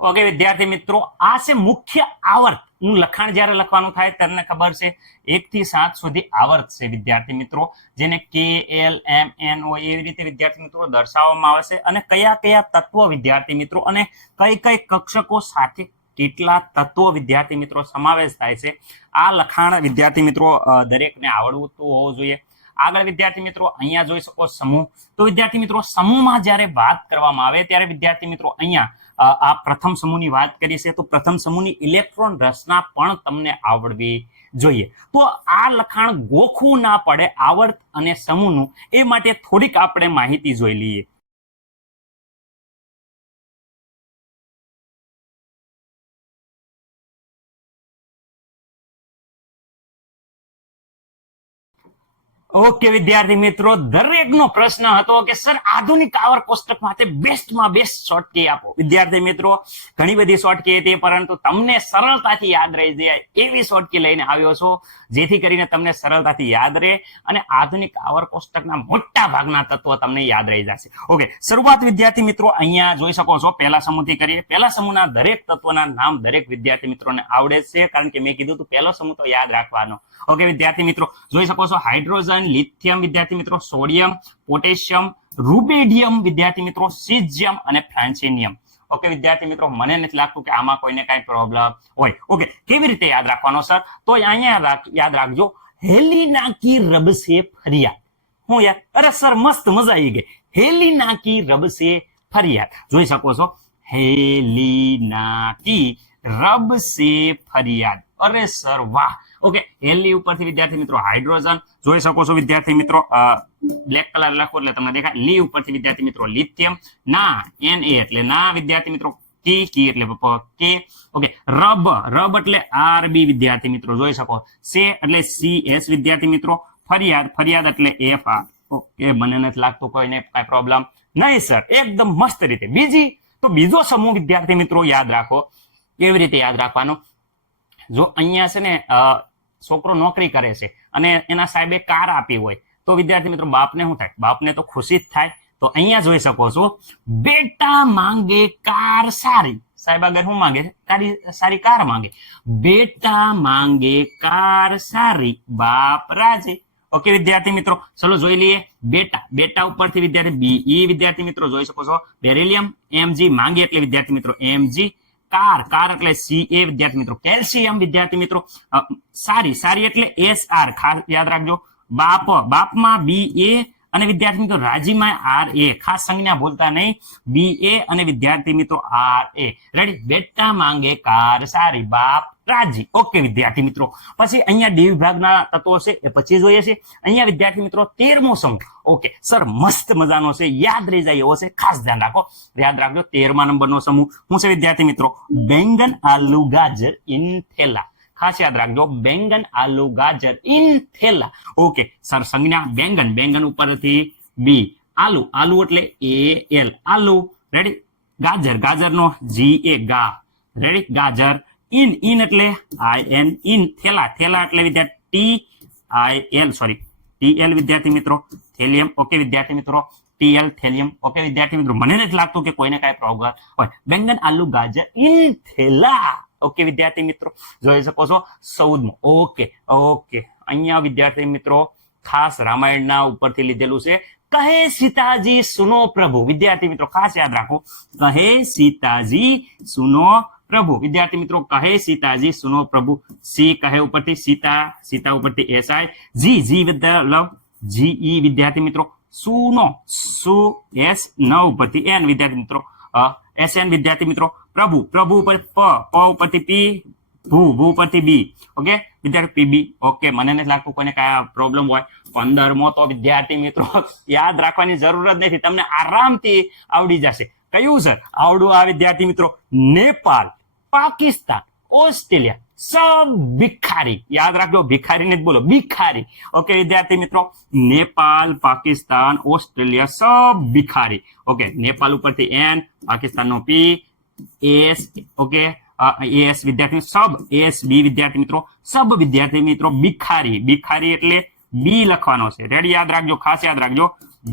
Okay વિદ્યાર્થી મિત્રો, આ છે મુખ્ય આવર્ત નું લખાણ જ્યારે લખવાનું થાય તમને ખબર છે 1 થી 7 સુધી આવર્ત છે વિદ્યાર્થી મિત્રો, જેને કે એલ એમ એન ઓ એવી રીતે વિદ્યાર્થી મિત્રો દર્શાવવામાં આવે છે, અને કયા કયા તત્વો વિદ્યાર્થી મિત્રો અને કઈ કઈ કક્ષકો સાથે કેટલા તત્વો વિદ્યાર્થી મિત્રો સમાવેશ થાય છે, આ લખાણ વિદ્યાર્થી મિત્રો દરેકને આવડતું હોવું જોઈએ. આગળ વિદ્યાર્થી મિત્રો અહીંયા જોઈ શકો સમૂહ. તો વિદ્યાર્થી મિત્રો સમૂહમાં જ્યારે વાત કરવામાં આવે ત્યારે વિદ્યાર્થી મિત્રો અહીંયા આ પ્રથમ સમૂહની વાત કરી છે, તો પ્રથમ સમૂહની ઇલેક્ટ્રોન રચના પણ તમને આવડવી જોઈએ. તો આ લખાણ ગોખવું ના પડે આવર્ત અને સમૂહનું, એ માટે થોડીક આપણે માહિતી જોઈ લઈએ. ઓકે વિદ્યાર્થી મિત્રો, દરેકનો પ્રશ્ન હતો કે સર આધુનિક આવર્ત કોષ્ટક માટે બેસ્ટમાં બેસ્ટ શોર્ટકી આપો. વિદ્યાર્થી મિત્રો ઘણી બધી શોર્ટકી હતી, પરંતુ તમને સરળતાથી યાદ રહી જાય એવી શોર્ટકી લઈને આવ્યો છો, જેથી કરીને તમને સરળતાથી યાદ રહે અને આધુનિક આવર્ત કોષ્ટકના મોટા ભાગના તત્વો તમને યાદ રહી જશે. ઓકે, શરૂઆત વિદ્યાર્થી મિત્રો અહીંયા જોઈ શકો છો પહેલા સમૂહથી કરીએ. પહેલા સમૂહના દરેક તત્વોના નામ દરેક વિદ્યાર્થી મિત્રોને આવડે છે, કારણ કે મેં કીધું હતું પહેલો સમૂહ તો યાદ રાખવાનો. ઓકે વિદ્યાર્થી મિત્રો જોઈ શકો છો હાઇડ્રોજન, લિથિયમ વિદ્યાર્થી મિત્રો, સોડિયમ, પોટેશિયમ, રૂબેડિયમ વિદ્યાર્થી મિત્રો, સીઝિયમ અને ફ્રાન્સિનિયમ. ઓકે વિદ્યાર્થી મિત્રો, મને નથી લાગતું કે આમાં કોઈને કઈ પ્રોબ્લેમ હોય. ઓકે, કેવી રીતે યાદ રાખવાનો સર? તો અહીંયા યાદ રાખજો, હેલિના કી રબ સે ફરિયાદ. હું યાર, અરે સર મસ્ત, મજા આવી ગઈ. હેલિના કી રબ સે ફરિયાદ જોઈ શકો છો, હેલિના કી રબ સે ફરિયાદ. અરે સર વાહ. ઓકે, હેલી ઉપરથી વિદ્યાર્થી મિત્રો હાઇડ્રોજન જોઈ શકો છો વિદ્યાર્થી મિત્રો, બ્લેક કલર લખો એટલે તમને દેખાય. લી ઉપરથી વિદ્યાર્થી મિત્રો લિથિયમ, ના Na એટલે ના વિદ્યાર્થી મિત્રો, કી એટલે કે. ઓકે, રબ એટલે Rb વિદ્યાર્થી મિત્રો જોઈ શકો. સે એટલે Cs વિદ્યાર્થી મિત્રો, ફરિયાદ એટલે Fr. ઓકે, મને નથી લાગતું કોઈને કઈ પ્રોબ્લેમ નહીં સર, એકદમ મસ્ત રીતે. બીજો સમૂહ વિદ્યાર્થી મિત્રો યાદ રાખો. કેવી રીતે યાદ રાખવાનો? જો અહીંયા છે ને છોકરો નોકરી કરે છે અને એના સાહેબે કાર આપી હોય, તો વિદ્યાર્થી મિત્રો બાપને શું થાય? બાપને તો ખુશી જ થાય. તો અહીંયા જોઈ શકો છો, બેટા માંગે કાર સારી. સાહેબ આગળ શું માંગે? સારી કાર માંગે. બેટા માંગે કાર સારી, બાપ રાજી. ઓકે વિદ્યાર્થી મિત્રો, ચલો જોઈ લઈએ. બેટા ઉપરથી વિદ્યાર્થી બી વિદ્યાર્થી મિત્રો જોઈ શકો છો, બેરિલિયમ. Mg માંગે એટલે વિદ્યાર્થી મિત્રો Mg. કાર એટલે Ca વિદ્યાર્થી મિત્રો, કેલ્શિયમ વિદ્યાર્થી મિત્રો, સારી એટલે Sr. ખાસ યાદ રાખજો. બાપમાં Ba અને વિદ્યાર્થી મિત્રો રાજીમાં Ra. ખાસ સંજ્ઞા ભૂલતા નહીં, Ba અને વિદ્યાર્થી મિત્રો Ra. રેડી? બેટા માંગે કાર સારી, બાપ રાજી. ઓકે વિદ્યાર્થી મિત્રો, પછી અહીંયા ડી વિભાગના તત્વો છે એ પછી જોઈએ છે. અહીંયા વિદ્યાર્થી મિત્રો 13મો સમૂહ. ઓકે સર મસ્ત મજાનો છે, યાદ રહી જાય એવો છે, ખાસ ધ્યાન રાખો. યાદ રાખજો 13મા નંબરનો સમૂહ શું છે વિદ્યાર્થી મિત્રો? બેંગન, આલુ, ગાજર ઇન થેલા. ખાસ યાદ રાખજો, બેંગન, આલુ, ગાજર ઇન થેલા. ઓકે સર સંજ્ઞા બેંગન ઉપરથી બી, આલુ એટલે Al, આલુ. રેડી? ગાજરનો Ga, ગા. રેડી? ગાજર. ઇન એટલે In, થેલા એટલે વિદ્યાર્થી TL વિદ્યાર્થી મિત્રો, થેલિયમ. ઓકે વિદ્યાર્થી મિત્રો TL, થેલિયમ. ઓકે વિદ્યાર્થી મિત્રો, મને નથી લાગતું કે કોઈને કઈ પ્રોબ્લેમ હોય. બેંગન, આલુ, ગાજર ઇન થેલા. ઓકે વિદ્યાર્થી મિત્રો જોઈ શકો છો 14મો. ઓકે અહીંયા વિદ્યાર્થી મિત્રો ખાસ રામાયણના ઉપરથી લીધેલું છે. કહે સીતાજી સુનો પ્રભુ. વિદ્યાર્થી મિત્રો ખાસ યાદ રાખો, કહે સીતાજી સુનો પ્રભુ. વિદ્યાર્થી મિત્રો કહે સીતાજી સુનો પ્રભુ. સી કહે ઉપરથી સીતા ઉપરથી Si. જી Ge વિદ્યાર્થી મિત્રો સુનો, S ન ઉપરથી N વિદ્યાર્થી મિત્રો, SN વિદ્યાર્થી મિત્રો, પ્રભુ ઉપર પ ઉપરથી P, ભૂ ઉપરથી B. ઓકે વિદ્યાર્થી PB. ઓકે, મને નથી લાગતું કોઈને કયા પ્રોબ્લેમ હોય. 15મો તો વિદ્યાર્થી મિત્રો યાદ રાખવાની જરૂર જ નથી, તમને આરામથી આવડી જશે. કયું સર આવડું? આ વિદ્યાર્થી મિત્રો નેપાળ, પાકિસ્તાન, ઓસ્ટ્રેલિયા, સબ ભિખારી. યાદ રાખજો, ભિખારી ને જ બોલો, ભિખારી. ઓકે વિદ્યાર્થી મિત્રો નેપાળ, પાકિસ્તાન, ઓસ્ટ્રેલિયા, સબ ભિખારી. ઓકે, નેપાળ ઉપરથી N, પાકિસ્તાન નો P, S. ઓકે AS વિદ્યાર્થી સબ, ASB વિદ્યાર્થી મિત્રો સબ વિદ્યાર્થી મિત્રો ભિખારી એટલે B લખવાનો છે. રેડી? યાદ રાખજો, ખાસ યાદ રાખજો,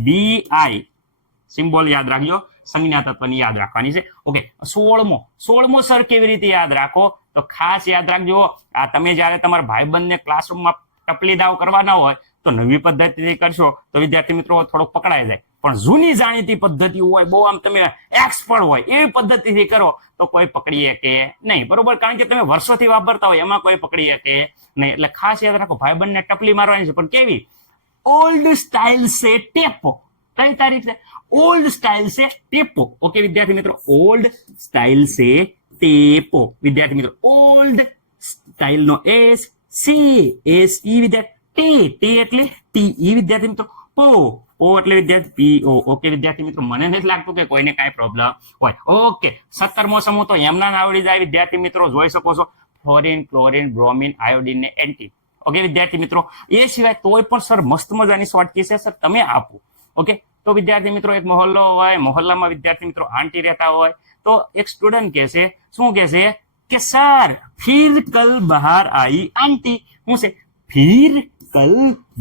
BI સિમ્બોલ યાદ રાખજો. સંજ્ઞા તત્વની યાદ રાખવાની છે. ઓકે, 16મો સર કેવી રીતે યાદ રાખો? તો ખાસ યાદ રાખજો, આ તમે જયારે તમારા ભાઈબંધને ક્લાસરૂમમાં ટપલી દાવ કરવાના હોય તો નવી પદ્ધતિથી કરશો તો વિદ્યાર્થી મિત્રો થોડોક પકડાઈ જાય, પણ જૂની જાણીતી પદ્ધતિ હોય, બહુ આમ તમે એક્સપર્ટ હોય એવી પદ્ધતિથી કરો તો કોઈ પકડી શકે નહીં, બરોબર? કારણ કે તમે વર્ષોથી વાપરતા હોય એમાં કોઈ પકડી શકે નહીં. એટલે ખાસ યાદ રાખો, ભાઈબંધને ટપલી મારવાની છે, પણ કેવી? ઓલ્ડ સ્ટાઇલ સે ટેપો. કઈ તારીખ છે? ઓલ્ડ સ્ટાઇલ સે ટેપો. ઓકે વિદ્યાર્થી મિત્રો, ઓલ્ડ સ્ટાઇલ સે ટેપો. વિદ્યાર્થી મિત્રો, ઓલ્ડ સ્ટાઇલ નો એસ ઈ વિદ્યાર્થી, ટી એટલે ટી વિદ્યાર્થી મિત્રો, ઓ એટલે વિદ્યાર્થી પીઓ. ઓકે વિદ્યાર્થી મિત્રો, મને નથી લાગતું કે કોઈને કાંઈ પ્રોબ્લેમ હોય. ઓકે, 17મો સમૂહ તો એમના આવડી જાય વિદ્યાર્થી મિત્રો, જોઈ શકો છો, ફ્લોરિન, ક્લોરિન, બ્રોમિન, આયોડિન ને એન્ટી. ઓકે વિદ્યાર્થી મિત્રો, એ સિવાય તોય પણ સર મસ્ત મજાની શોર્ટ કી છે સર, તમે આપો. ઓકે, તો વિદ્યાર્થી મિત્રો એક મહોલ્લો હોય, મહોલ્લામાં વિદ્યાર્થી મિત્રો આંટી રહેતા હોય, તો એક સ્ટુડન્ટ કહે છે, શું કહે છે કે સર ફિર કલ બહાર આઈ આંટી. શું છે? ફિર કલ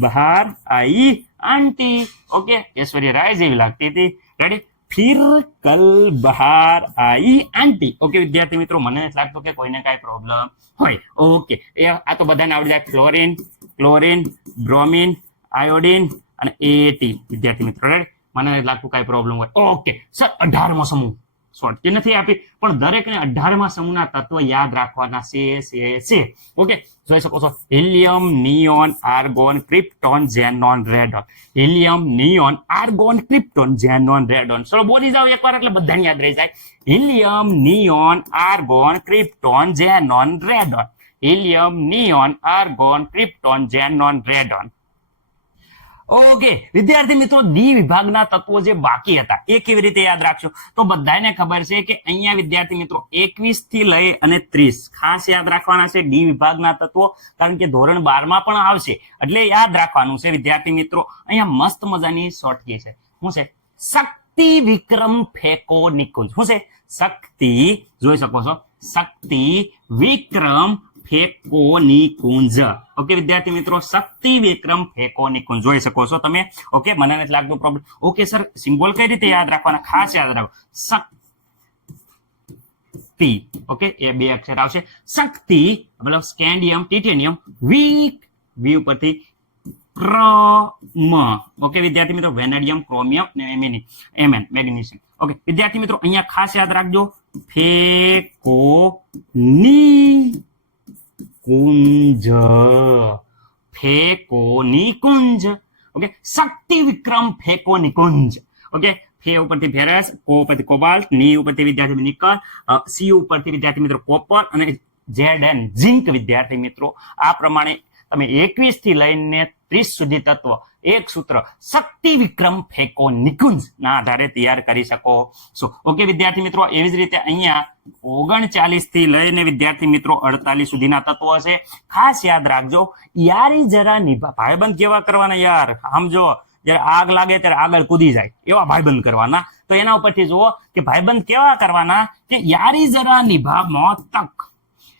બહાર આઈ આंटी. ओके, ऐश्वर्या राय जेवी लागती थी. रेडी? फिर कल बहार आई आंटी. ओके विद्यार्थी मित्रों, મને નથી લાગતું કે કોઈને કાંઈ પ્રોબ્લેમ હોય. ઓકે, એ આ તો બધાને આવડી જાય, ક્લોરિન, ક્લોરિન, બ્રોમિન, આયોડિન અને એટી. વિદ્યાર્થી મિત્રો રેડી? મને નથી લાગતું કાંઈ પ્રોબ્લેમ હોય. ઓકે સર, 18મો સમૂહ શોર્ટ કે નથી આપી, પણ દરેકને 18મા સમૂહના તત્વ યાદ રાખવાના છે. ઓકે, જોઈ શકો છો, helium, neon, argon, krypton, xenon, radon. Helium, neon, argon, krypton, xenon, radon. ચલો બોલી જાઓ એકવાર એટલે બધાને યાદ રહી જાય. Helium, neon, argon, krypton, xenon, radon. Helium, neon, argon, krypton, xenon, radon. Okay વિદ્યાર્થી મિત્રો, ડી વિભાગના તત્વો જે બાકી હતા એ કેવી રીતે યાદ રાખશો? તો બધાને ખબર છે કે અહીંયા વિદ્યાર્થી મિત્રો 21 થી લઈ અને 30 ખાસ યાદ રાખવાના છે ડી વિભાગના તત્વો, કારણ કે ધોરણ 12 માં પણ આવશે, એટલે યાદ રાખવાનું છે વિદ્યાર્થી મિત્રો. અહીંયા મસ્ત મજાની શોર્ટ કી છે. શું છે? શક્તિ વિક્રમ ફેકો નિકુંજ. શું છે? શક્તિ, જોઈ શકો છો, શક્તિ વિક્રમ ફેકો નિકુંજ. ઓકે વિદ્યાર્થી મિત્રો, શક્તિ વિક્રમ ફેકો નિકુંજ જોઈ શકો છો તમે. ઓકે, મને નથી લાગતું પ્રોબ્લેમ. ઓકે સર, સિમ્બોલ કઈ રીતે યાદ રાખવાના? ખાસ યાદ રાખો, શક્તિ. ઓકે, એ બે અક્ષર આવશે. શક્તિ મતલબ સ્કેન્ડિયમ, ટિટેનિયમ, વી ઉપરથી ક્રમ. ઓકે વિદ્યાર્થી મિત્રો, વેનેડિયમ, ક્રોમિયમ ને મેગ્નેશિયમ. ઓકે વિદ્યાર્થી મિત્રો, અહીંયા ખાસ યાદ રાખજો, ફેકો ની કુંજ. ફેકો નિકુંજ. ઓકે, શક્તિ વિક્રમ ફેકો નિકુંજ. ઓકે, ફે ઉપરથી ફેરસ, કો ઉપરથી કોબાલ્ટ, ની ઉપરથી વિદ્યાર્થી નિકલ, સી ઉપરથી વિદ્યાર્થી મિત્રો કોપર અને ઝેડ એન ઝિંક. વિદ્યાર્થી મિત્રો, આ પ્રમાણે તમે 21 થી લઈને 30 સુધી તત્વ એક સૂત્ર શક્તિ વિક્રમ ફેકો નિકુંજ ના આધારે તૈયાર કરી શકો છો. ઓકે વિદ્યાર્થી મિત્રો, એવી જ રીતે અહીંયા 39 થી લઈને વિદ્યાર્થી મિત્રો 48 સુધીના તત્વો હશે. ખાસ યાદ રાખજો, યારી જરા નિભા. ભાઈબંધ કેવા કરવાના યાર? સમજો, જયારે આગ લાગે ત્યારે આગળ કૂદી જાય એવા ભાઈબંધ કરવાના. તો એના ઉપરથી જુઓ કે ભાઈબંધ કેવા કરવાના, કે યારી જરા નિભા મોત તક.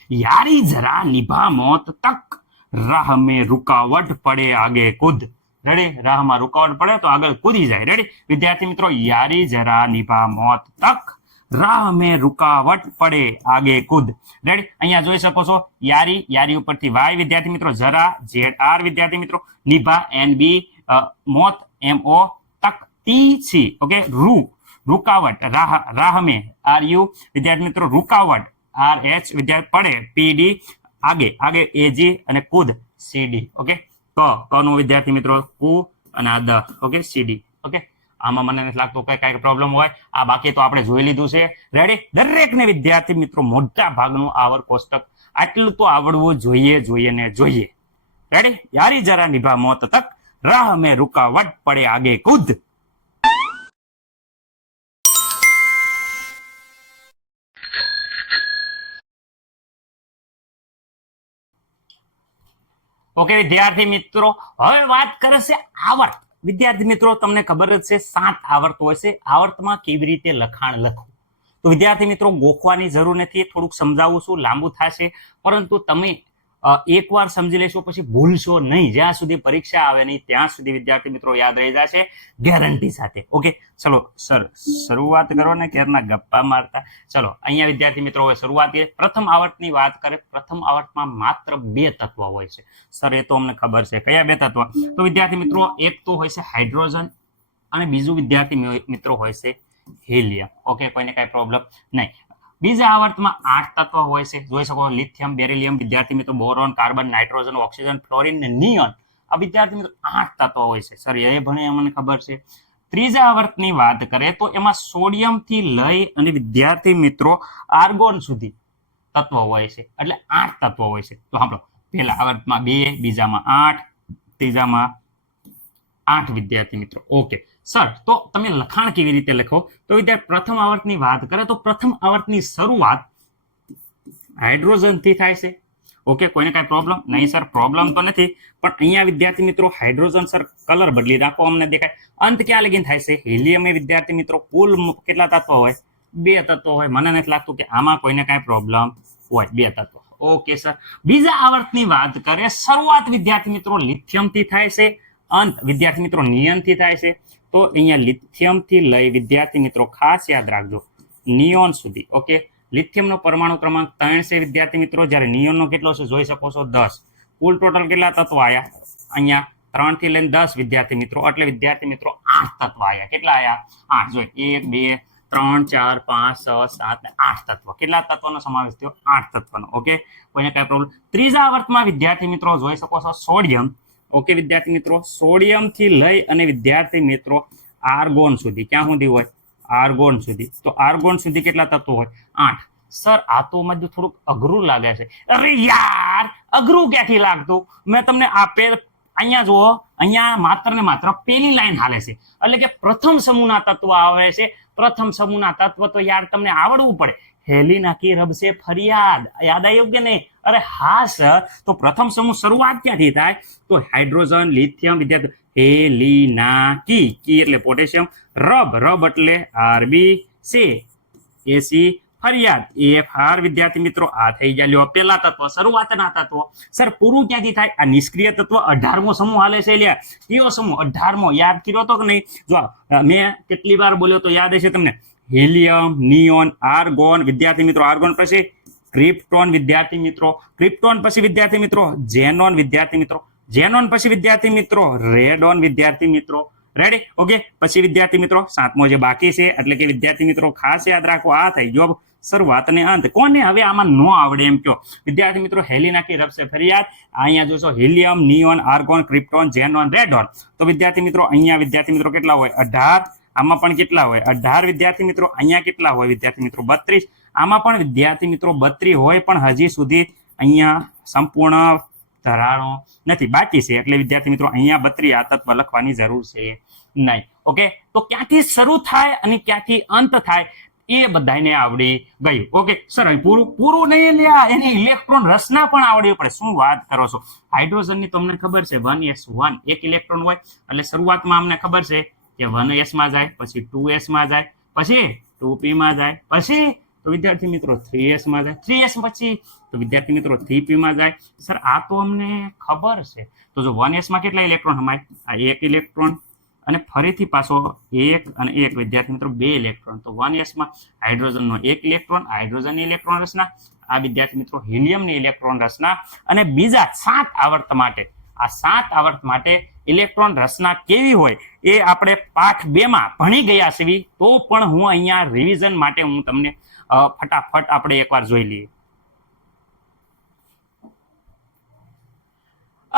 યારી જરા નિભા મોત તક, રાહ में रुकावट पड़े आगे कूद. रेडी? राहમાં रुकावट પડે તો આગળ કૂદી જાય. રેડી વિદ્યાર્થી મિત્રો? યારી જરા નિભા મોત તક, રાહ में रुकावट પડે આગે કૂદ. રેડી? અહીંયા જોઈ શકો છો, યારી, યારી ઉપરથી વાય વિદ્યાર્થી મિત્રો, જરા ઝેડ આર વિદ્યાર્થી મિત્રો, નિભા એન બી, મોત એમ ઓ, તક ટી સી. ઓકે, रुकावट, राह में आर यू વિદ્યાર્થી મિત્રો, रुकावट आर एच વિદ્યાર્થી પડે પી ડી, आगे आगे एजी અને કુદ સીડી. ઓકે, ક નું વિદ્યાર્થી મિત્રો કુ અને આ દ. ઓકે, સીડી. ઓકે, આમાં મને નથી લાગતું કઈ પ્રોબ્લેમ હોય. આ બાકી તો આપણે જોઈ લીધું છે. રેડી? દરેકને વિદ્યાર્થી મિત્રો મોટા ભાગનું આવર કોષ્ટક આટલું તો આવડવું જોઈએ ને જોઈએ. રેડી? યારી જરા નિભા મોત તક, રાહ में रुकावट पड़े आगे कूद. ઓકે વિદ્યાર્થી મિત્રો, હવે વાત કરે છે આવર્ત. વિદ્યાર્થી મિત્રો, તમને ખબર જ છે 7 આવર્ત હોય છે. આવર્તમાં કેવી રીતે લખાણ લખવું? તો વિદ્યાર્થી મિત્રો, ગોખવાની જરૂર નથી, થોડુંક સમજાવું છું, લાંબુ થશે, પરંતુ તમે એકવાર સમજી લેશો પછી ભૂલશો નહીં, જ્યાં સુધી પરીક્ષા આવે નહીં ત્યાં સુધી વિદ્યાર્થી મિત્રો યાદ રહી જશે ગેરંટી સાથે. ઓકે, ચલો સર શરૂઆત કરો ને, ક્યારના ગપ્પા મારતા. ચલો અહીંયા વિદ્યાર્થી મિત્રો હવે શરૂઆત કરીએ. પ્રથમ આવર્તની વાત કરે, પ્રથમ આવર્તમાં માત્ર 2 તત્વ હોય છે. સર એ તો અમને ખબર છે, કયા 2 તત્વ? તો વિદ્યાર્થી મિત્રો એક તો હોય છે હાઇડ્રોજન અને બીજું વિદ્યાર્થી મિત્રો હોય છે હિલિયમ. ઓકે, કોઈને કઈ પ્રોબ્લેમ નહીં. બીજા આવર્તમાં 8 તત્વ હોય છે, જોઈ શકો લિથિયમ, બેરિલિયમ, વિદ્યાર્થી મિત્રો boron, carbon, nitrogen, oxygen, fluorine ને નિયોન. આ વિદ્યાર્થી મિત્રો 8 તત્વ હોય છે. સર એ ભણે મને ખબર છે. ત્રીજા આવર્તની વાત કરે તો એમાં સોડિયમ થી લઈ અને વિદ્યાર્થી મિત્રો આર્ગોન સુધી તત્વ હોય છે, એટલે 8 તત્વ હોય છે. તો સાંભળો, પહેલા આવર્તમાં 2, બીજામાં 8, ત્રીજામાં 8 વિદ્યાર્થી મિત્રો. ઓકે સર, તો તમે લખાણ કેવી રીતે લખો? તો વિદ્યાર્થી પ્રથમ આવર્તની વાત કરે તો પ્રથમ આવર્તની શરૂઆત હાઇડ્રોજન થી થાય છે. ઓકે, કોઈને કઈ પ્રોબ્લેમ નહીં? સર પ્રોબ્લેમ તો નથી, પણ અહીંયા વિદ્યાર્થી મિત્રો હાઇડ્રોજન સર કલર બદલી રાખો અમને દેખાય. અંત ક્યાં લગીને થાય છે? હિલિયમ એ વિદ્યાર્થી મિત્રો કુલ કેટલા તત્વો હોય? 2 તત્વો હોય. મને નથી લાગતું કે આમાં કોઈને કઈ પ્રોબ્લેમ હોય. 2 તત્વો. ઓકે સર, બીજા આવર્તની વાત કરે, શરૂઆત વિદ્યાર્થી મિત્રો લિથિયમ થી થાય છે, અંત વિદ્યાર્થી મિત્રો નિયોન થી થાય છે. તો અહીંયા લિથિયમ થી લઈ વિદ્યાર્થી મિત્રો ખાસ યાદ રાખજો નિયોન સુધી. ઓકે, લિથિયમનો પરમાણુ ક્રમાંક 3 છે વિદ્યાર્થી મિત્રો, જ્યારે નિયોનનો કેટલો છે જોઈ શકો છો 10. કુલ ટોટલ કેટલા તત્વો આવ્યા? અહીંયા 3 થી લઈને 10 વિદ્યાર્થી મિત્રો, એટલે વિદ્યાર્થી મિત્રો 8 તત્વ આવ્યા. કેટલા આવ્યા? 8. જો 1 2 3 4 5 6 7 ને 8 તત્વ. કેટલા તત્વનો સમાવેશ થયો? 8 તત્વનો. ઓકે, કોઈને કઈ પ્રોબ્લેમ? ત્રીજા આવર્તમાં વિદ્યાર્થી મિત્રો જોઈ શકો છો સોડિયમ. ઓકે વિદ્યાર્થી મિત્રો, સોડિયમ થી લઈ અને વિદ્યાર્થી મિત્રો આર્ગોન સુધી. ક્યાં સુધી હોય? આર્ગોન સુધી. તો આર્ગોન સુધી કેટલા તત્વો હોય? 8. સર આ તો મને થોડુંક અઘરું લાગે છે. અરે યાર, અઘરું ક્યાંથી લાગતું? મેં તમને આપેલ અહીંયા જુઓ, અહીંયા માત્ર ને માત્ર પેલી લાઈન હાલે છે, એટલે કે પ્રથમ સમૂહના તત્વ આવે છે. પ્રથમ સમૂહના તત્વ તો યાર તમને આવડવું પડે. હેલિના કી રબ સે ફરિયાદ, યાદ આવ્યું કે નહીં? અરે હા સર, તો પ્રથમ સમૂહ શરૂઆત ક્યાંથી થાય? તો હાઇડ્રોજન, લિથિયમ, વિદ્યાર્થી હેલિના કી એટલે પોટેશિયમ, રબ એટલે આરબી, એસી ફરિયાદ એફઆર. વિદ્યાર્થી મિત્રો આ થઈ ગયા લ્યો પેલા તત્વ, શરૂઆતના તત્વો. સર પૂરું ક્યાંથી થાય? આ નિષ્ક્રિય તત્વ 18મો સમૂહ હાલે છે. લ્યા કયો સમૂહ? 18મો. યાદ કર્યો તો કે નહીં? જો મેં કેટલી વાર બોલ્યો તો યાદ હશે તમને. હિલિયમ, નિયોન, આર્ગોન, વિદ્યાર્થી મિત્રો આર્ગોન પછી ક્રિપ્ટોન, વિદ્યાર્થી મિત્રો ક્રિપ્ટોન પછી વિદ્યાર્થી મિત્રો ઝેનોન, વિદ્યાર્થી મિત્રો ઝેનોન પછી વિદ્યાર્થી મિત્રો રેડોન, વિદ્યાર્થી મિત્રો રેડી. ઓકે, પછી વિદ્યાર્થી મિત્રો 7મો જે બાકી છે, એટલે કે વિદ્યાર્થી મિત્રો ખાસ યાદ રાખો આ થઈ ગયો શરૂઆત અને અંત. કોને હવે આમાં નો આવડે એમ કયો? વિદ્યાર્થી મિત્રો હેલિના કી રબ સે ફરિયાદ. અહીંયા જોશો helium, neon, argon, krypton, xenon, radon. તો વિદ્યાર્થી મિત્રો અહીંયા વિદ્યાર્થી મિત્રો કેટલા હોય? 18. આમાં પણ કેટલા હોય? 18 વિદ્યાર્થી મિત્રો. અહીંયા કેટલા હોય વિદ્યાર્થી મિત્રો? 32. આમાં પણ વિદ્યાર્થી મિત્રો 32 હોય, પણ હજી સુધી અહીંયા સંપૂર્ણ ધરાણો નથી, બાકી છે. એટલે વિદ્યાર્થી મિત્રો અહીંયા 32 આ તત્વ લખવાની જરૂર છે નહીં. ઓકે, તો ક્યાંથી શરૂ થાય અને ક્યાંથી અંત થાય એ બધાને આવડી ગયું. ઓકે સર, પૂરું નહીં લ્યા, એની ઇલેક્ટ્રોન રચના પણ આવડવી પડે. શું વાત કરો છો? હાઇડ્રોજનની તમને ખબર છે 1s1 એક ઇલેક્ટ્રોન હોય, એટલે શરૂઆતમાં અમને ખબર છે કે 1s માં જાય, પછી 2s માં જાય, પછી 2p માં જાય, પછી તો વિદ્યાર્થી મિત્રો 3s માં જાય, 3s પછી તો વિદ્યાર્થી મિત્રો 3p માં જાય. સર આ તો અમને ખબર છે. તો જો 1s માં કેટલા ઇલેક્ટ્રોન હમાય? આ એક ઇલેક્ટ્રોન અને ફરીથી પાછો 1 અને 1 વિદ્યાર્થી મિત્રો 2 ઇલેક્ટ્રોન. તો 1s માં હાઇડ્રોજનનો 1 ઇલેક્ટ્રોન, હાઇડ્રોજનની ઇલેક્ટ્રોન રચના. આ વિદ્યાર્થી મિત્રો હિલિયમની ઇલેક્ટ્રોન રચના. અને બીજા 7 આવર્ત માટે, આ 7 આવર્ત માટે ઇલેક્ટ્રોન રચના કેવી હોય એ આપણે પાઠ 2 માં ભણી ગયા છીએ. તો પણ હું અહીંયા રિવિઝન માટે હું તમને ફટાફટ આપણે એકવાર જોઈ લઈએ.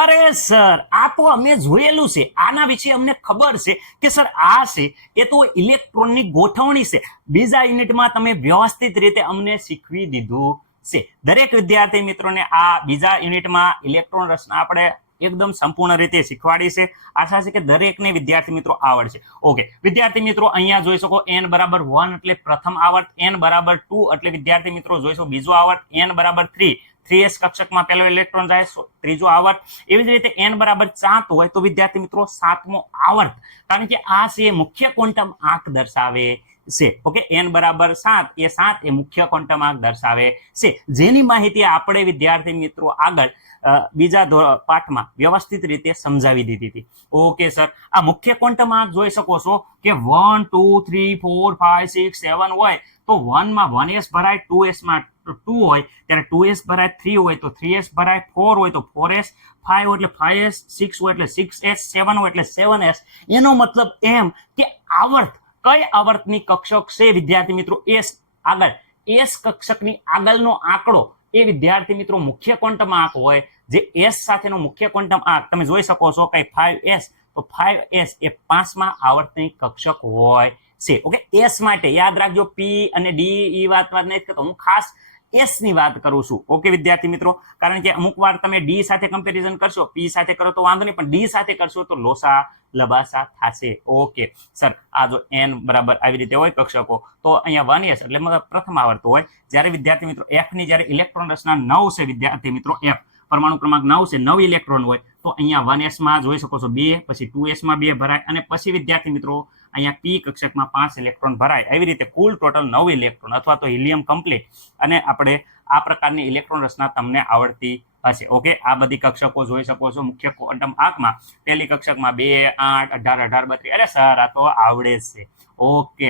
અરે સર આ તો અમે જોયેલું છે, આના વિશે અમને ખબર છે કે સર આ છે એ તો ઇલેક્ટ્રોનની ગોઠવણી છે. બીજા યુનિટમાં તમે વ્યવસ્થિત રીતે અમને શીખવી દીધું છે. દરેક વિદ્યાર્થી મિત્રોને આ બીજા યુનિટમાં ઇલેક્ટ્રોન રચના આપણે એકદમ સંપૂર્ણ રીતે શીખવાડી છે. આશા છે કે દરેકને વિદ્યાર્થી મિત્રો આવડશે. ઓકે વિદ્યાર્થી મિત્રો અહીંયા જોઈ શકો n બરાબર 1 એટલે પ્રથમ આવર્ત, n બરાબર 2 એટલે વિદ્યાર્થી મિત્રો જોઈશો બીજો આવર્ત, n બરાબર 3s કક્ષકમાં પહેલો ઇલેક્ટ્રોન જાય, ત્રીજો આવર્ત. એવી જ રીતે n બરાબર 7 હોય તો વિદ્યાર્થી મિત્રો 7મો આવર્ત, કારણ કે આ છે મુખ્ય ક્વોન્ટમ આંક દર્શાવે છે. ઓકે n બરાબર 7 એ મુખ્ય ક્વોન્ટમ આંક દર્શાવે છે, જેની માહિતી આપણે વિદ્યાર્થી મિત્રો આગળ બીજા પાઠમાં વ્યવસ્થિત રીતે સમજાવી દીધી હતી. ઓકે સર, આ મુખ્ય ક્વોન્ટમ આંક જોઈ શકો છો કે 1 2 3 4 5 6 7 હોય તો 1 માં 1s ભરાય, 2s માં 2 હોય, ત્યારે 2s ભરાય 3 હોય તો 3s ભરાય, 4 હોય તો 4s, 5 હોય એટલે 5s, 6 હોય એટલે 6s, 7 હોય એટલે 7s. એનો મતલબ એમ કે આવર્ત, કઈ આવર્તની કક્ષક છે વિદ્યાર્થી મિત્રો s આગળ, s કક્ષકની આગળનો આંકડો એ વિદ્યાર્થી મિત્રો મુખ્ય ક્વોન્ટમ આંક હોય. જે s સાથેનો મુખ્ય ક્વોન્ટમ આંક તમે જોઈ શકો છો કે 5s, તો 5s એ 5મા આવર્તની કક્ષક હોય છે. ઓકે, s માટે યાદ રાખજો, p અને d એ વાત નહીં કરતો, હું ખાસ s ની વાત કરું છું. ઓકે વિદ્યાર્થી મિત્રો, કારણ કે અમુક વાર તમે d સાથે કમ્પેરિઝન કરશો, p સાથે કરો તો વાંધો નહીં, પણ d સાથે કરશો તો લોસા લબાસા થશે. ઓકે સર, આ જો n બરાબર આવી રીતે હોય કક્ષકો, તો અહીંયા 1s એટલે પ્રથમ આવર્ત હોય. જ્યારે વિદ્યાર્થી મિત્રો f ની જ્યારે ઇલેક્ટ્રોન રચના 9 છે વિદ્યાર્થી મિત્રો, f પરમાણુ ક્રમાંક 9 છે, 9 ઇલેક્ટ્રોન હોય, તો અહીંયા 1s માં જોઈ શકો છો 2, પછી 2s માં 2 ભરાય, અને પછી વિદ્યાર્થી મિત્રો અહીંયા p કક્ષકમાં 5 ઇલેક્ટ્રોન ભરાય. આવી રીતે કુલ ટોટલ 9 ઇલેક્ટ્રોન અથવા તો હિલિયમ કમ્પ્લીટ. અને આપણે આ પ્રકારની ઇલેક્ટ્રોન રચના તમને આવડતી હશે. ઓકે, આ બધી કક્ષકો જોઈ શકો છો મુખ્ય ક્વોન્ટમ આંકમાં. પહેલી કક્ષકમાં 2 8 18 18 32. અરે સર, આ તો આવડે જ છે. ઓકે,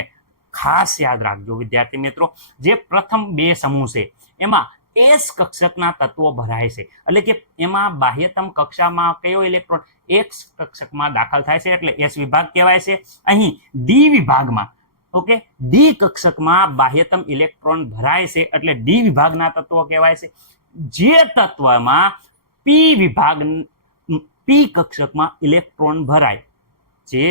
ખાસ યાદ રાખજો વિદ્યાર્થી મિત્રો, જે પ્રથમ 2 સમૂહ છે એમાં s કક્ષકના તત્વો ભરાય છે, એટલે કે એમાં બાહ્યતમ કક્ષામાં કયો ઇલેક્ટ્રોન x કક્ષકમાં દાખલ થાય છે એટલે s વિભાગ કહેવાય છે. અહીં d વિભાગમાં, ઓકે, d કક્ષકમાં બાહ્યતમ ઇલેક્ટ્રોન ભરાય છે એટલે d વિભાગના તત્વો કહેવાય છે. જે તત્વમાં p વિભાગ, p કક્ષકમાં ઇલેક્ટ્રોન ભરાય, જે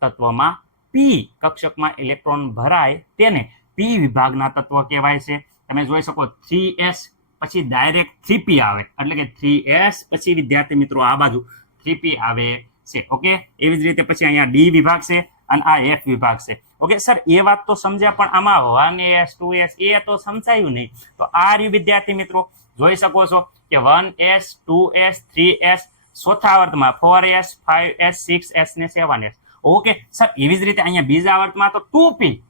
તત્વમાં p કક્ષકમાં ઇલેક્ટ્રોન ભરાય તેને p વિભાગના તત્વ કહેવાય છે. તમે જોઈ શકો 3s પછી ડાયરેક્ટ 3p આવે, એટલે કે 3s પછી વિદ્યાર્થી મિત્રો આ બાજુ 3p આવે છે. ઓકે, એવી જ રીતે પછી અહીંયા d વિભાગ છે અને આ f વિભાગ છે. ઓકે સર, એ વાત તો સમજ્યા, પણ આમાં 1s 2s એ તો સમજાયું નહીં. તો આ રહ્યું વિદ્યાર્થી મિત્રો, જોઈ શકો છો કે 1s 2s 3s, ચોથા આવર્તમાં 4s 5s 6s ને 7s. ઓકે સર, એવી જ રીતે અહીંયા બીજા આવર્તમાં તો 2p,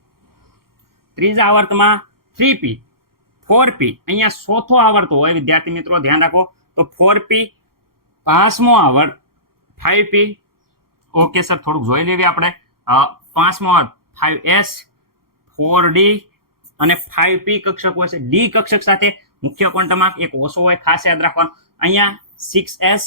ત્રીજા આવર્તમાં 3p, 4p, અહીંયા ચોથો આવર્ત હોય વિદ્યાર્થી મિત્રો, ધ્યાન રાખો, તો 4p, પાંચમો આવર્ત 5p. ઓકે સર, થોડુંક જોઈ લેવી આપણે. પાંચમો આવર્ત 5s, 4d અને 5p કક્ષક હોય છે. d કક્ષક સાથે મુખ્ય ક્વોન્ટમ આંક એક ઓછો હોય, ખાસ યાદ રાખવાનું. અહીંયા 6s,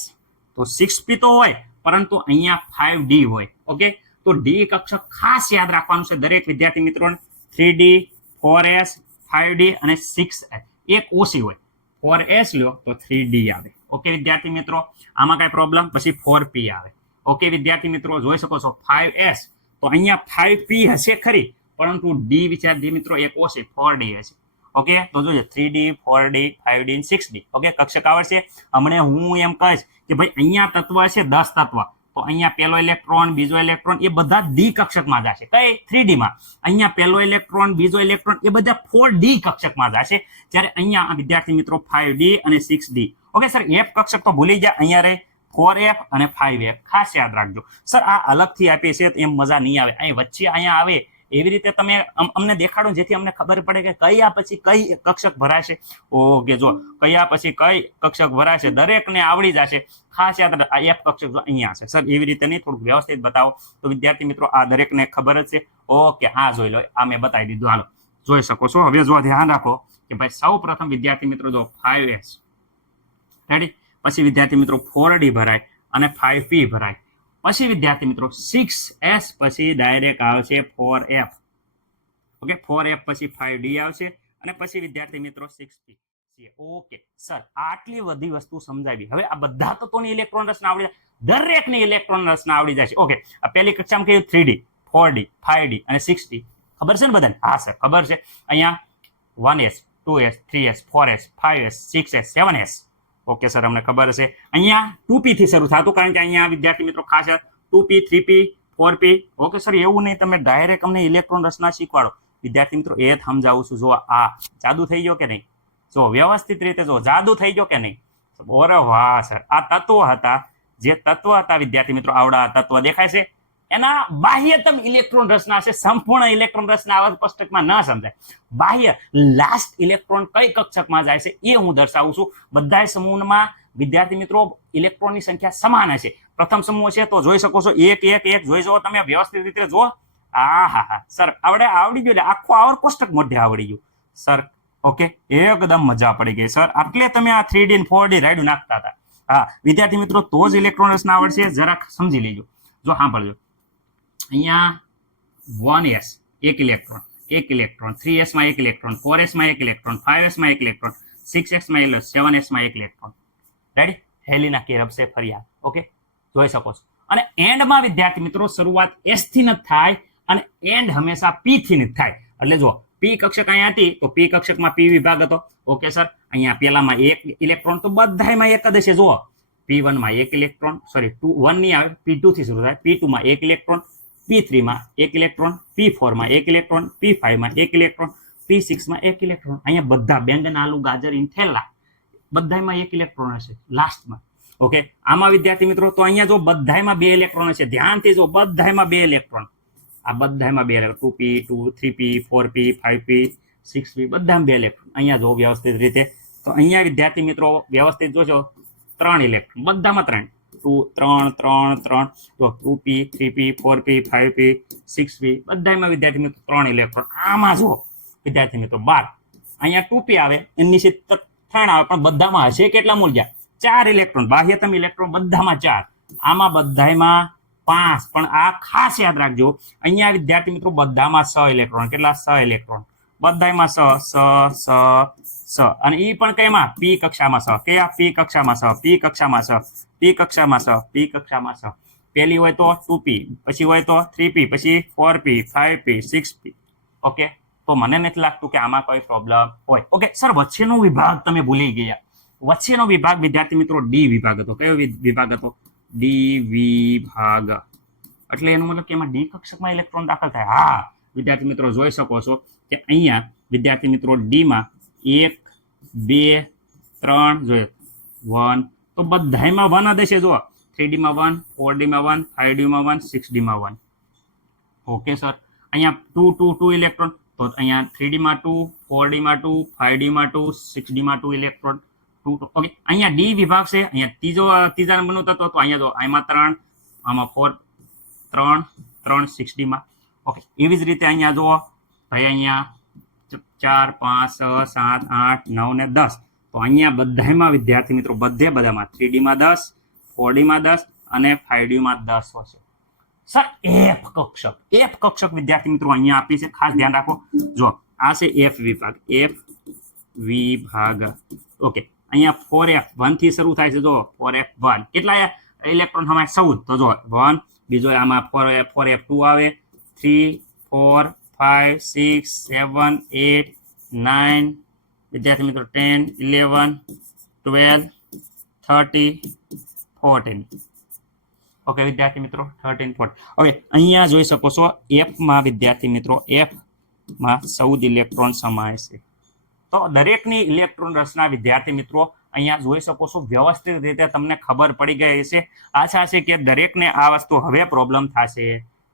તો 6p તો હોય, પરંતુ અહીંયા 5d હોય. ઓકે, તો d કક્ષક ખાસ યાદ રાખવાનું છે દરેક વિદ્યાર્થી મિત્રોને. 3d, 4s, 5d અને 6s એક ઓછી હોય. 4s લ્યો તો 3d આવે. ઓકે વિદ્યાર્થી મિત્રો, આમાં કઈ પ્રોબ્લેમ? પછી 4p આવે. ઓકે વિદ્યાર્થી મિત્રો, જોઈ શકો છો 5s, તો અહીંયા 5p હશે ખરી, પરંતુ d વિદ્યાર્થી મિત્રો એક ઓછી 4d હશે. ઓકે, તો જોજો 3d, 4d, 5d અને 6d. ઓકે, કક્ષક આવડશે. હમણાં હું એમ કહીશ કે ભાઈ અહીંયા તત્વ છે 10 તત્વ, તો અહીંયા પહેલો ઇલેક્ટ્રોન, બીજો ઇલેક્ટ્રોન એ બધા d કક્ષકમાં જશે. કઈ? 3d માં. અહીંયા પહેલો ઇલેક્ટ્રોન, બીજો ઇલેક્ટ્રોન એ બધા 4d કક્ષકમાં જશે. જ્યારે અહીંયા વિદ્યાર્થી મિત્રો 5d અને 6d. ઓકે સર, f કક્ષક તો ભૂલી ગયા, અહીંયા રહે 4f અને 5f. ખાસ યાદ રાખજો સર, આ અલગથી આપીએ છે એમ મજા નહીં આવે, અહીં વચ્ચે અહીંયા આવે એવી રીતે તમે અમને દેખાડો, જેથી અમને ખબર પડે કે કયા પછી કઈ કક્ષક ભરાશે. ઓકે, જો કયા પછી કઈ કક્ષક ભરાશે દરેકને આવડી જશે. ખાસ યાદ રાખો, આ f કક્ષક જો અહીંયા છે સર, એવી રીતે નહીં, થોડુંક વ્યવસ્થિત બતાવો તો વિદ્યાર્થી મિત્રો આ દરેકને ખબર જ છે. ઓકે, આ જોઈ લો, આ મેં બતાવી દીધું. હાલો, જોઈ શકો છો. હવે જો ધ્યાન રાખો કે ભાઈ સૌ પ્રથમ વિદ્યાર્થી મિત્રો જો 5s રેડી, પછી વિદ્યાર્થી મિત્રો 4d ભરાય અને 5p ભરાય. પછી વિદ્યાર્થી મિત્રો 6s પછી ડાયરેક્ટ આવશે 4f. ઓકે, 4f પછી 5d આવશે અને પછી વિદ્યાર્થી મિત્રો 6p. ઓકે સર, આટલી બધી વસ્તુ સમજાવી. હવે આ બધા તત્વોની ઇલેક્ટ્રોન રચના આવડી જાય, દરેકની ઇલેક્ટ્રોન રચના આવડી જશે. ઓકે, આ પહેલી કક્ષામાં કયું 3d, 4d, 5d અને 6d. ખબર છે ને બધાને? હા સર, ખબર છે. અહીંયા 1s, 2s, 3s, 4s, 5s, 6s, 7s. Okay sir, અમને ખબર છે. અહીંયા 2p થી શરૂ થતું, કારણ કે અહીંયા વિદ્યાર્થી મિત્રો ખાસ 2p, 3p, 4p. Okay sir, એવું નહીં તમે ડાયરેક્ટ અમને ઇલેક્ટ્રોન રચના શીખવાડો. વિદ્યાર્થી મિત્રો એ સમજાવું છું. જો આ જાદુ થઈ ગયો કે નહીં? જો વ્યવસ્થિત રીતે જો જાદુ થઈ ગયો કે નહીં? અરે વાહ સર, આ તત્વો હતા, જે તત્વ હતા વિદ્યાર્થી મિત્રો આવડા તત્વ દેખાય છે, એના બાહ્યતમ ઇલેક્ટ્રોન રચના હશે. સંપૂર્ણ ઇલેક્ટ્રોન રચના આવા કોષ્ટકમાં ન સમજાય. બાહ્ય લાસ્ટ ઇલેક્ટ્રોન કઈ કક્ષકમાં જાય છે એ હું દર્શાવું છું. બધા સમૂહમાં વિદ્યાર્થી મિત્રો ઇલેક્ટ્રોનની સંખ્યા સમાન હશે. પ્રથમ સમૂહ છે તો જોઈ શકો છો 1 1 1 જોઈ જાઓ તમે વ્યવસ્થિત રીતે જો. હા સર આવડી ગયું. આખું આવર કોષ્ટક મધ્ય આવડી ગયું સર. ઓકે, એકદમ મજા પડી ગઈ સર. એટલે તમે આ 3D અને 4D રાયડું નાખતા હતા. હા વિદ્યાર્થી મિત્રો, તો જ ઇલેક્ટ્રોન રચના આવડશે. જરાક સમજી લેજો. જો સાંભળજો, અહીંયા 1s એક ઇલેક્ટ્રોન, 3s માં એક ઇલેક્ટ્રોન, 4s માં એક ઇલેક્ટ્રોન, 5s માં એક ઇલેક્ટ્રોન, 6s માં 7s માં એક ઇલેક્ટ્રોન. રેડી? હેલિના કેરબ છે ફરિયાદ. ઓકે, જોઈ શકો છો. અને એન્ડમાં વિદ્યાર્થી મિત્રો શરૂઆત s થી ન થાય અને એન્ડ હંમેશા p થી ન થાય. એટલે જો p કક્ષક અહીંયા હતી તો p કક્ષકમાં p વિભાગ હતો. ઓકે સર, અહીંયા પેલામાં એક ઇલેક્ટ્રોન તો બધામાં એક જ છે. જુઓ p1 માં એક ઇલેક્ટ્રોન, સોરી 1 ની આવે, p2 થી શરૂ થાય. p2 માં એક ઇલેક્ટ્રોન, p3 માં એક ઇલેક્ટ્રોન, p4 માં એક ઇલેક્ટ્રોન, p5 માં એક ઇલેક્ટ્રોન, p6 માં એક ઇલેક્ટ્રોન. અહીંયા બધા બેંગન, આલુ, ગાજર, ઇન્થેલા બધામાં એક ઇલેક્ટ્રોન હશે લાસ્ટમાં. ઓકે, આમાં વિદ્યાર્થી મિત્રો તો અહીંયા જો બધામાં બે ઇલેક્ટ્રોન હશે. ધ્યાનથી જો, બધામાં બે ઇલેક્ટ્રોન. આ બધામાં બે electron, 2p 3p 4p 5p 6p બધામાં બે ઇલેક્ટ્રોન. અહીંયા જો વ્યવસ્થિત રીતે તો અહીંયા વિદ્યાર્થી મિત્રો વ્યવસ્થિત જોજો 3 ઇલેક્ટ્રોન બધામાં 3 3 3 3 જો 2p 3p 4p 5p 6p બધામાં વિદ્યાર્થી મિત્રો 3 ઇલેક્ટ્રોન. આમાં જો વિદ્યાર્થી મિત્રો 12 અહીંયા 2p આવે, એની નીચે 3 આવે, પણ બધામાં હશે કેટલા મૂલ્ય? 4 ઇલેક્ટ્રોન. બાહ્યતમ ઇલેક્ટ્રોન બધામાં 4, આમાં બધામાં 5. પણ આ ખાસ યાદ રાખજો, અહીંયા વિદ્યાર્થી મિત્રો બધામાં 6 ઇલેક્ટ્રોન. કેટલા? 6 ઇલેક્ટ્રોન બધામાં 6. અને એ પણ કઈમાં? p કક્ષામાં 6. કયા? p કક્ષામાં 6, p કક્ષામાં 6, p કક્ષામાં 6, p કક્ષામાં 6. પહેલી હોય તો 2p, પછી હોય તો 3p, પછી 4p 5p 6p. ઓકે, તો મને નથી લાગતું કે આમાં કોઈ પ્રોબ્લેમ હોય. ઓકે સર, વચ્ચેનો વિભાગ તમે ભૂલી ગયા. વચ્ચેનો વિભાગ વિદ્યાર્થી મિત્રો ડી વિભાગ હતો. કયો વિભાગ હતો? ડી વિભાગ. એટલે એનું મતલબ કે એમાં ડી કક્ષકમાં ઇલેક્ટ્રોન દાખલ થાય. હા વિદ્યાર્થી મિત્રો જોઈ શકો છો કે અહીંયા વિદ્યાર્થી મિત્રો ડી માં 1 2 3 જોઈએ 1, તો બધામાં 1 જ હશે. જુઓ 3D માં 1, 4D માં 1, 5D માં 1, 6D માં 1. ઓકે સર, અહીંયા 2 2 2 ઇલેક્ટ્રોન, તો અહીંયા 3D માં 2, 4D માં 2, 5D માં 2, 6D માં 2 ઇલેક્ટ્રોન. ઓકે, અહીંયા ડી વિભાગ છે. અહીંયા ત્રીજા નંબરનો તત્વ, તો અહીંયા જો આમાં 3, આમાં 4, 3 3 6D માં. ઓકે, એવી જ રીતે અહીંયા જુઓ ભાઈ, અહીંયા 4 5 6 7 8 9 ને 10. તો અહીંયા બધામાં વિદ્યાર્થી મિત્રો બધામાં 3D માં 10, 4D માં 10 અને 5D માં 10 હશે. સર એફ કક્ષક વિદ્યાર્થી મિત્રો અહીંયા આપી છે, ખાસ ધ્યાન રાખો. જો આ છે એફ વિભાગ. ઓકે, અહીંયા 4f 1 થી શરૂ થાય છે. જો 4f1 કેટલા ઇલેક્ટ્રોન હમાય? 14. તો જો 1, બીજો આમાં 4f2 આવે, 3 4 5 6 7 8 9 વિદ્યાર્થી મિત્રો 10 11 12 13 14. ઓકે વિદ્યાર્થી મિત્રો 13 14. હવે અહીંયા જોઈ શકો છો એફમાં વિદ્યાર્થી મિત્રો એફમાં 14 ઇલેક્ટ્રોન સમાય છે. તો દરેકની ઇલેક્ટ્રોન રચના વિદ્યાર્થી મિત્રો અહીંયા જોઈ શકો છો. વ્યવસ્થિત રીતે તમને ખબર પડી ગઈ છે. આશા છે કે દરેકને આ વસ્તુ હવે પ્રોબ્લેમ થશે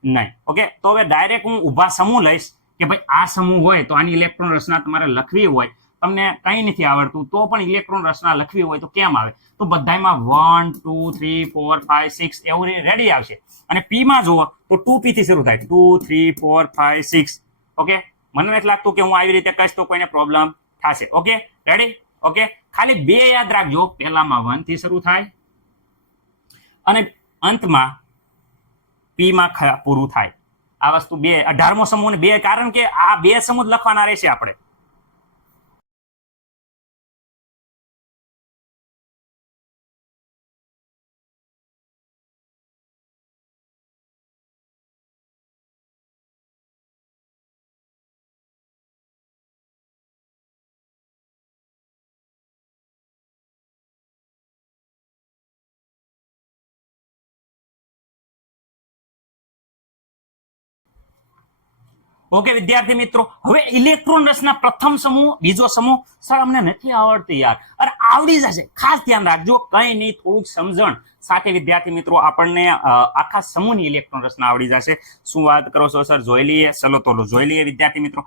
નહીં. ઓકે, તો હવે ડાયરેક્ટ હું ઊભા સમૂહ લઈશ કે ભાઈ આ સમૂહ હોય તો આની ઇલેક્ટ્રોન રચના તમારે લખવી હોય, તમને કંઈ નથી આવડતું તો પણ ઇલેક્ટ્રોન રચના લખવી હોય તો કેમ આવે? તો બધામાં 1 2 3 4 5 6 એવું રેડી આવશે. અને p માં જુઓ તો 2p થી શરૂ થાય, 2 3 4 5 6. ઓકે, મને નથી લાગતું કે હું આવી રીતે કહીશ તો કોઈને પ્રોબ્લેમ થશે. Okay ready? ઓકે, ખાલી બે યાદ રાખજો, પહેલામાં 1 થી શરૂ થાય અને અંતમાં p માં પૂરું થાય. આ વસ્તુ 18મો સમૂહ ને 2, કારણ કે આ 2 સમૂહ લખવાના રહેશે આપણે. ઓકે વિદ્યાર્થી મિત્રો, હવે ઇલેક્ટ્રોન રસના પ્રથમ સમૂહ, બીજો સમૂહ સર અમને નથી આવડતી યાર. અરે આવડી જશે, ખાસ ધ્યાન રાખજો. કઈ નહીં, થોડુંક સમજણ સાથે વિદ્યાર્થી મિત્રો આપણને આખા સમૂહની ઇલેક્ટ્રોન રચના આવડી જશે. શું વાત કરો છો સર? જોઈ લઈએ. ચલો તો જોઈ લઈએ વિદ્યાર્થી મિત્રો.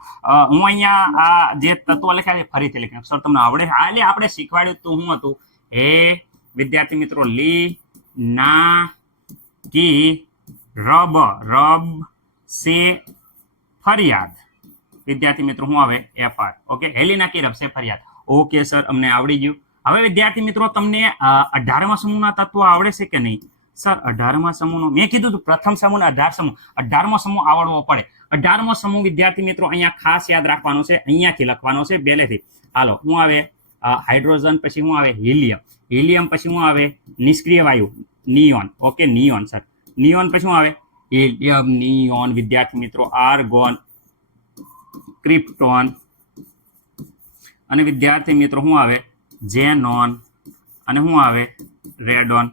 હું અહીંયા આ જે તત્વો લખ્યા છે ફરીથી લખી નાખું. સર તમને આવડે? હા, એટલે આપણે શીખવાડ્યું તો હું હતું એ વિદ્યાર્થી મિત્રો લી ના કી રબ રબ સે ફરિયાદ. વિદ્યાર્થી મિત્રો શું આવે? એફઆર. ઓકે, હેલિના કી રબ સે ફરિયાદ. ઓકે સર, અમને આવડી ગયું. હવે વિદ્યાર્થી મિત્રો તમને 18મા સમૂહના તત્વો આવડે છે કે નહીં? સર 18મા સમૂહનો મેં કીધું હતું પ્રથમ સમૂહ ને 18 સમૂહ. 18મો સમૂહ આવડવો પડે. 18મો સમૂહ વિદ્યાર્થી મિત્રો અહીંયા ખાસ યાદ રાખવાનો છે, અહીંયાથી લખવાનો છે પહેલેથી. હાલો, શું આવે? હાઇડ્રોજન, પછી શું આવે? હિલિયમ. હિલિયમ પછી શું આવે? નિષ્ક્રિય વાયુ, neon. Okay, neon sir. Neon પછી શું આવે? Helium, neon. વિદ્યાર્થી મિત્રો આર્ગોન, ક્રિપ્ટોન અને વિદ્યાર્થી મિત્રો શું આવે? ઝેનોન અને શું આવે? રેડોન.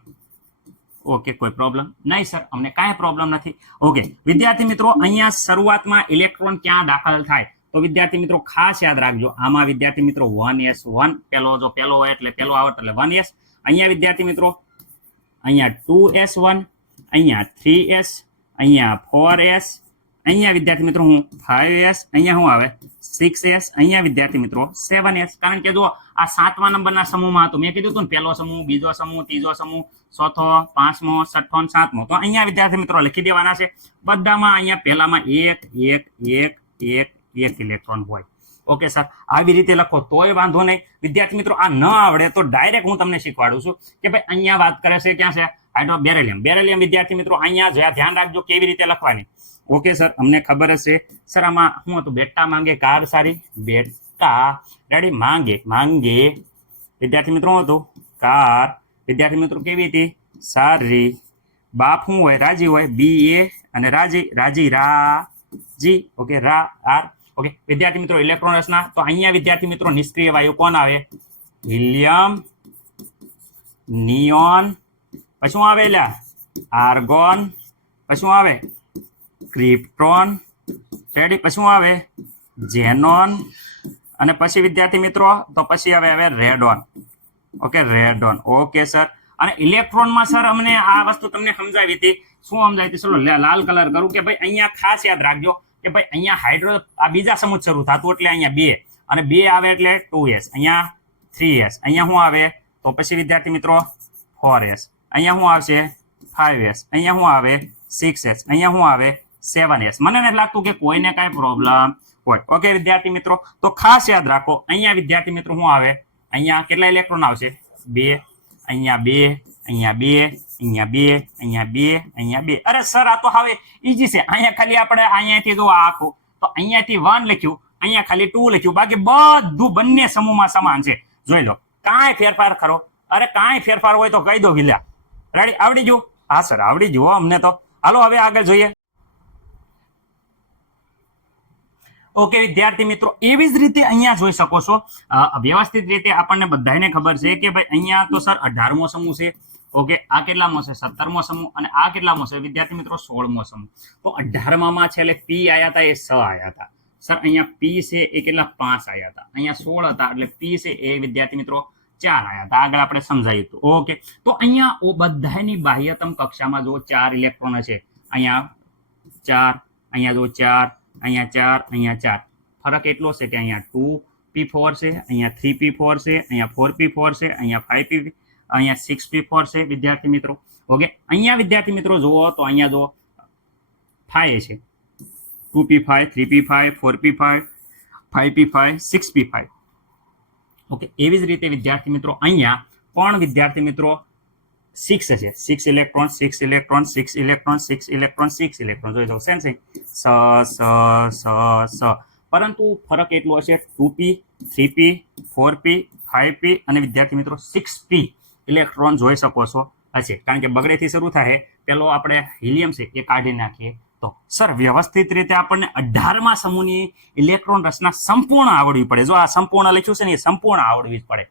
ઓકે, કોઈ પ્રોબ્લેમ નહીં સર? અમને કાંઈ પ્રોબ્લેમ નથી. ઓકે વિદ્યાર્થી મિત્રો, અહીંયા શરૂઆતમાં ઇલેક્ટ્રોન ક્યાં દાખલ થાય? તો વિદ્યાર્થી મિત્રો ખાસ યાદ રાખજો. આમાં વિદ્યાર્થી મિત્રો 1s1, પેલો જો પેલો હોય એટલે પેલો આવત એટલે 1s. અહીંયા વિદ્યાર્થી મિત્રો અહીંયા 2s1, અહીંયા 3s, અહીંયા 4s, અહીંયા વિદ્યાર્થી મિત્રો હું 5s, અહીંયા શું આવે? 6s, અહીંયા વિદ્યાર્થી મિત્રો 7s. કારણ કે જો આ 7મા નંબરના સમૂહમાં હતું, મેં કીધું હતું ને પહેલો સમૂહ, બીજો સમૂહ, ત્રીજો સમૂહ, ચોથો, 5મો, 6થો, 7મો. તો અહીંયા વિદ્યાર્થી મિત્રો લખી દેવાના છે બધામાં. અહીંયા પહેલામાં 1 1 1 1 1 ઇલેક્ટ્રોન હોય. ઓકે સર, આવી રીતે લખો તોય વાંધો નહીં. વિદ્યાર્થી મિત્રો આ ન આવડે તો ડાયરેક્ટ હું તમને શીખવાડું છું કે ભાઈ અહીંયા વાત કરે છે ક્યાં છે? બેરેલિયમ. બેરેલિયમ વિદ્યાર્થી મિત્રો અહીંયા ધ્યાન રાખજો કેવી રીતે લખવાની. ઓકે સર, અમને ખબર હશે. સર આમાં શું હતું? બેટા માંગે કાર સારી. બેટા રેડી, માંગે માંગે વિદ્યાર્થી મિત્રો શું હતું? કાર. વિદ્યાર્થી મિત્રો કેવી હતી? સારી. બાપ શું હોય? રાજી હોય. બી એ અને રાજી, રાજી રાજી. ઓકે, રા આર. ઓકે વિદ્યાર્થી મિત્રો ઇલેક્ટ્રોન રચના, તો અહીંયા વિદ્યાર્થી મિત્રો નિષ્ક્રિય વાયુ કોણ આવે? હિલિયમ, નિયોન, પછી શું આવે? આર્ગોન, પછી શું આવે? ક્રિપ્ટોન. રેડી, પછી શું આવે? ઝેનોન અને પછી વિદ્યાર્થી મિત્રો તો પછી હવે radon. Okay, radon. Okay sir, અને ઇલેક્ટ્રોનમાં સર અમને આ વસ્તુ તમને સમજાવી હતી. શું સમજાવી હતી? ચલો લાલ કલર કરું કે ભાઈ અહીંયા ખાસ યાદ રાખજો કે ભાઈ અહીંયા હાઇડ્રો આ બીજા સમૂહ શરૂ થતું એટલે અહીંયા 2 અને 2 આવે એટલે 2s, અહીંયા 3s, અહીંયા શું આવે? તો પછી વિદ્યાર્થી મિત્રો 4s, અહીંયા શું આવશે? 5s, અહીંયા શું આવે? 6s, અહીંયા શું આવે? 7s. મને નથી લાગતું કે કોઈને કાંઈ પ્રોબ્લેમ હોય. ઓકે વિદ્યાર્થી મિત્રો, તો ખાસ યાદ રાખો અહીંયા વિદ્યાર્થી મિત્રો શું આવે? અહીંયા કેટલા ઇલેક્ટ્રોન આવશે? 2, અહીંયા 2, અહીંયા 2, અહીંયા 2, અહીંયા 2, અહીંયા 2. અરે સર આ તો હવે ઈઝી છે. અહીંયા ખાલી આપણે અહીંયાથી જો આખું તો અહીંયાથી 1 લખ્યું, અહીંયા ખાલી 2 લખ્યું, બાકી બધું બંને સમૂહમાં સમાન છે. જોઈ લો, કાંઈ ફેરફાર ખરો? અરે કાંઈ ફેરફાર હોય તો કહી દો વિલા. રેડી, આવડી જુઓ? હા સર આવડી જુઓ અમને તો. હાલો હવે આગળ જોઈએ. ઓકે વિદ્યાર્થી મિત્રો, એવી જ રીતે અહીંયા જોઈ શકો છો વ્યવસ્થિત રીતે આપણને બધાને ખબર છે કે ભાઈ અહીંયા તો સર 18મો સમૂહ છે. ઓકે, આ કેટલામો છે? 17મો સમૂહ. અને આ કેટલામો છે વિદ્યાર્થી મિત્રો? 16મો સમૂહ. તો 18માં છેલ્લે પી આયા હતા, એ 6 આયા હતા. સર અહીંયા પી છે એ કેટલા? 5 આયા હતા. અહીંયા 16 હતા એટલે પી છે એ વિદ્યાર્થી મિત્રો 4 આયા હતા. આગળ આપણે સમજાયું હતું. ઓકે, તો અહીંયા બધાની બાહ્યતમ કક્ષામાં જો 4 ઇલેક્ટ્રોન છે. અહીંયા 4, અહીંયા જો 4, અહીંયા 4, અહીંયા 4. ફરક એટલો છે કે અહીંયા 2p4 છે, અહીંયા 3p4 છે, અહીંયા 4p4 છે, અહીંયા 5p, અહીંયા 6p4 છે વિદ્યાર્થી મિત્રો. ઓકે, અહીંયા વિદ્યાર્થી મિત્રો જુઓ તો અહીંયા જો 5 છે, 2p5, 3p5, 4p5, 5p5, 6p5. Okay, એવી જ રીતે વિદ્યાર્થી મિત્રો અહીંયા પણ વિદ્યાર્થી મિત્રો 6 છે. 6 electron, 6 electron, 6 electron, 6 electron, 6 electron. જોઈ જાઓ સેન્સિંગ સ. પરંતુ ફરક એટલો હશે 2p, 3p, 4p, 5p અને વિદ્યાર્થી મિત્રો 6p ઇલેક્ટ્રોન જોઈ શકો છો હશે. કારણ કે બગડેથી શરૂ થાય, પેલો આપણે હિલિયમ છે એ કાઢી નાખીએ તો સર વ્યવસ્થિત રીતે આપણને 18મા સમૂહની ઇલેક્ટ્રોન રચના સંપૂર્ણ આવડવી પડે. જો આ સંપૂર્ણ લખ્યું છે ને એ સંપૂર્ણ આવડવી જ પડે.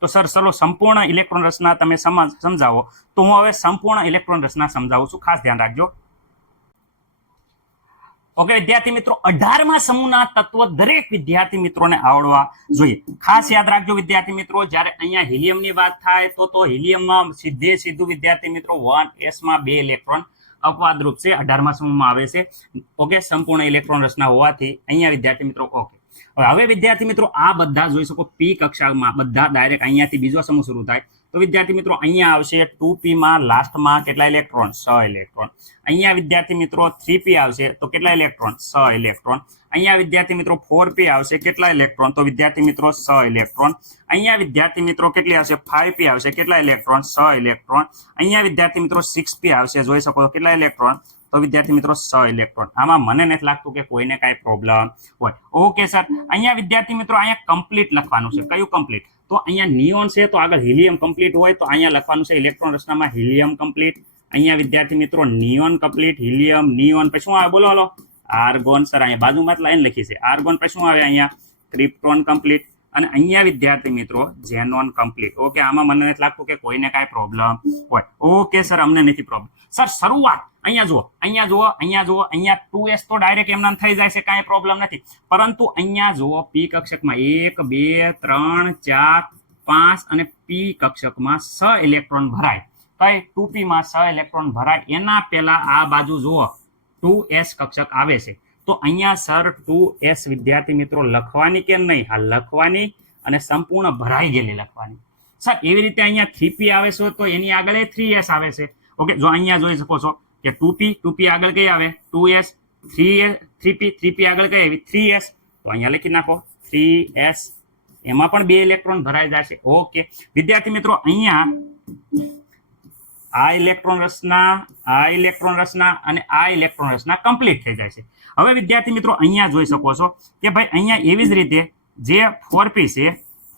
તો સર ચલો સંપૂર્ણ ઇલેક્ટ્રોન રચના તમે સમજાવો. તો હું હવે સંપૂર્ણ ઇલેક્ટ્રોન રચના સમજાવું છું, ખાસ ધ્યાન રાખજો. ઓકે વિદ્યાર્થી મિત્રો 18મા સમૂહના તત્વો દરેક વિદ્યાર્થી મિત્રોને આવડવા જોઈએ. ખાસ યાદ રાખજો વિદ્યાર્થી મિત્રો, જ્યારે અહીંયા હિલિયમની વાત થાય તો હિલિયમમાં સીધું વિદ્યાર્થી મિત્રો 1s માં 2 ઇલેક્ટ્રોન અપવાદરૂપ છે, 18મા સમૂહમાં આવે છે. ઓકે, સંપૂર્ણ ઇલેક્ટ્રોન રચના હોવાથી અહીંયા વિદ્યાર્થી મિત્રો ઓકે. હવે વિદ્યાર્થી મિત્રો આ બધા જોઈ શકો પી કક્ષામાં બધા ડાયરેક્ટ અહીંયાથી બીજો સમૂહ શરૂ થાય તો વિદ્યાર્થી મિત્રો અહીંયા આવશે 2p માં લાસ્ટમાં કેટલા ઇલેક્ટ્રોન? 6 ઇલેક્ટ્રોન. અહીંયા વિદ્યાર્થી મિત્રો 3p આવશે તો કેટલા ઇલેક્ટ્રોન? 6 ઇલેક્ટ્રોન. અહીંયા વિદ્યાર્થી મિત્રો 4p આવશે કેટલા ઇલેક્ટ્રોન? તો વિદ્યાર્થી મિત્રો 6 ઇલેક્ટ્રોન. અહીંયા વિદ્યાર્થી મિત્રો કેટલી આવશે? 5p આવશે કેટલા ઇલેક્ટ્રોન? 6 ઇલેક્ટ્રોન. અહીંયા વિદ્યાર્થી મિત્રો 6p આવશે, જોઈ શકો છો કેટલા ઇલેક્ટ્રોન? તો વિદ્યાર્થી મિત્રો 6 ઇલેક્ટ્રોન. આમાં મને નથી લાગતું કે કોઈને કાંઈ પ્રોબ્લેમ હોય. ઓકે સર, અહીંયા વિદ્યાર્થી મિત્રો અહીંયા કમ્પ્લીટ લખવાનું છે. કયું કમ્પ્લીટ? તો અહીંયા નિયોન છે તો આગળ હિલિયમ કમ્પ્લીટ હોય તો અહીંયા લખવાનું છે ઇલેક્ટ્રોન રચનામાં હિલિયમ કમ્પ્લીટ. અહીંયા વિદ્યાર્થી મિત્રો નિયોન કમ્પ્લીટ, હિલિયમ, નિયોન, પછી શું આવે બોલો હાલો? આર્ગોન. સર અહીંયા બાજુમાં લાઈન લખી છે આર્ગોન, પછી શું આવે અહીંયા? Krypton complete. અને અહીંયા વિદ્યાર્થી મિત્રો ઝેનોન કમ્પ્લીટ. ઓકે, આમાં મને નથી લાગતું કે કોઈને કાંઈ પ્રોબ્લેમ હોય. ઓકે સર, અમને નથી પ્રોબ્લેમ. સર શરૂઆત અહીંયા જુઓ, અહીંયા જુઓ, અહીંયા જુઓ, અહીંયા 2s તો ડાયરેક્ટ એમનામ થઈ જાય છે, કાંઈ પ્રોબ્લેમ નથી. પરંતુ અહીંયા જુઓ પી કક્ષકમાં 1 2 3 4 5 અને પી કક્ષકમાં 6 ઇલેક્ટ્રોન ભરાય. કઈ 2p માં 6 ઇલેક્ટ્રોન ભરાય એના પહેલા આ બાજુ જુઓ 2s કક્ષક આવે છે. તો અહીંયા સર 2s વિદ્યાર્થી મિત્રો લખવાની કે નહીં? હા લખવાની, અને સંપૂર્ણ ભરાઈ ગયેલી લખવાની. સર એવી રીતે અહીંયા 3p આવે છે તો એની આગળ 3s આવે છે. ઓકે, જો અહીંયા જોઈ શકો છો કે 2p આગળ કઈ આવે? 2s. 3p આગળ કઈ આવી? 3s. તો અહીંયા લખી નાખો 3s. એમાં પણ 2 ઇલેક્ટ્રોન ભરાઈ જશે. ઓકે વિદ્યાર્થી મિત્રો, અહીંયા આ ઇલેક્ટ્રોન રચના, આ ઇલેક્ટ્રોન રચના અને આ ઇલેક્ટ્રોન રચના કમ્પ્લીટ થઈ જાય છે. હવે વિદ્યાર્થી મિત્રો અહીંયા જોઈ શકો છો કે ભાઈ અહીંયા એવી જ રીતે જે 4p છે,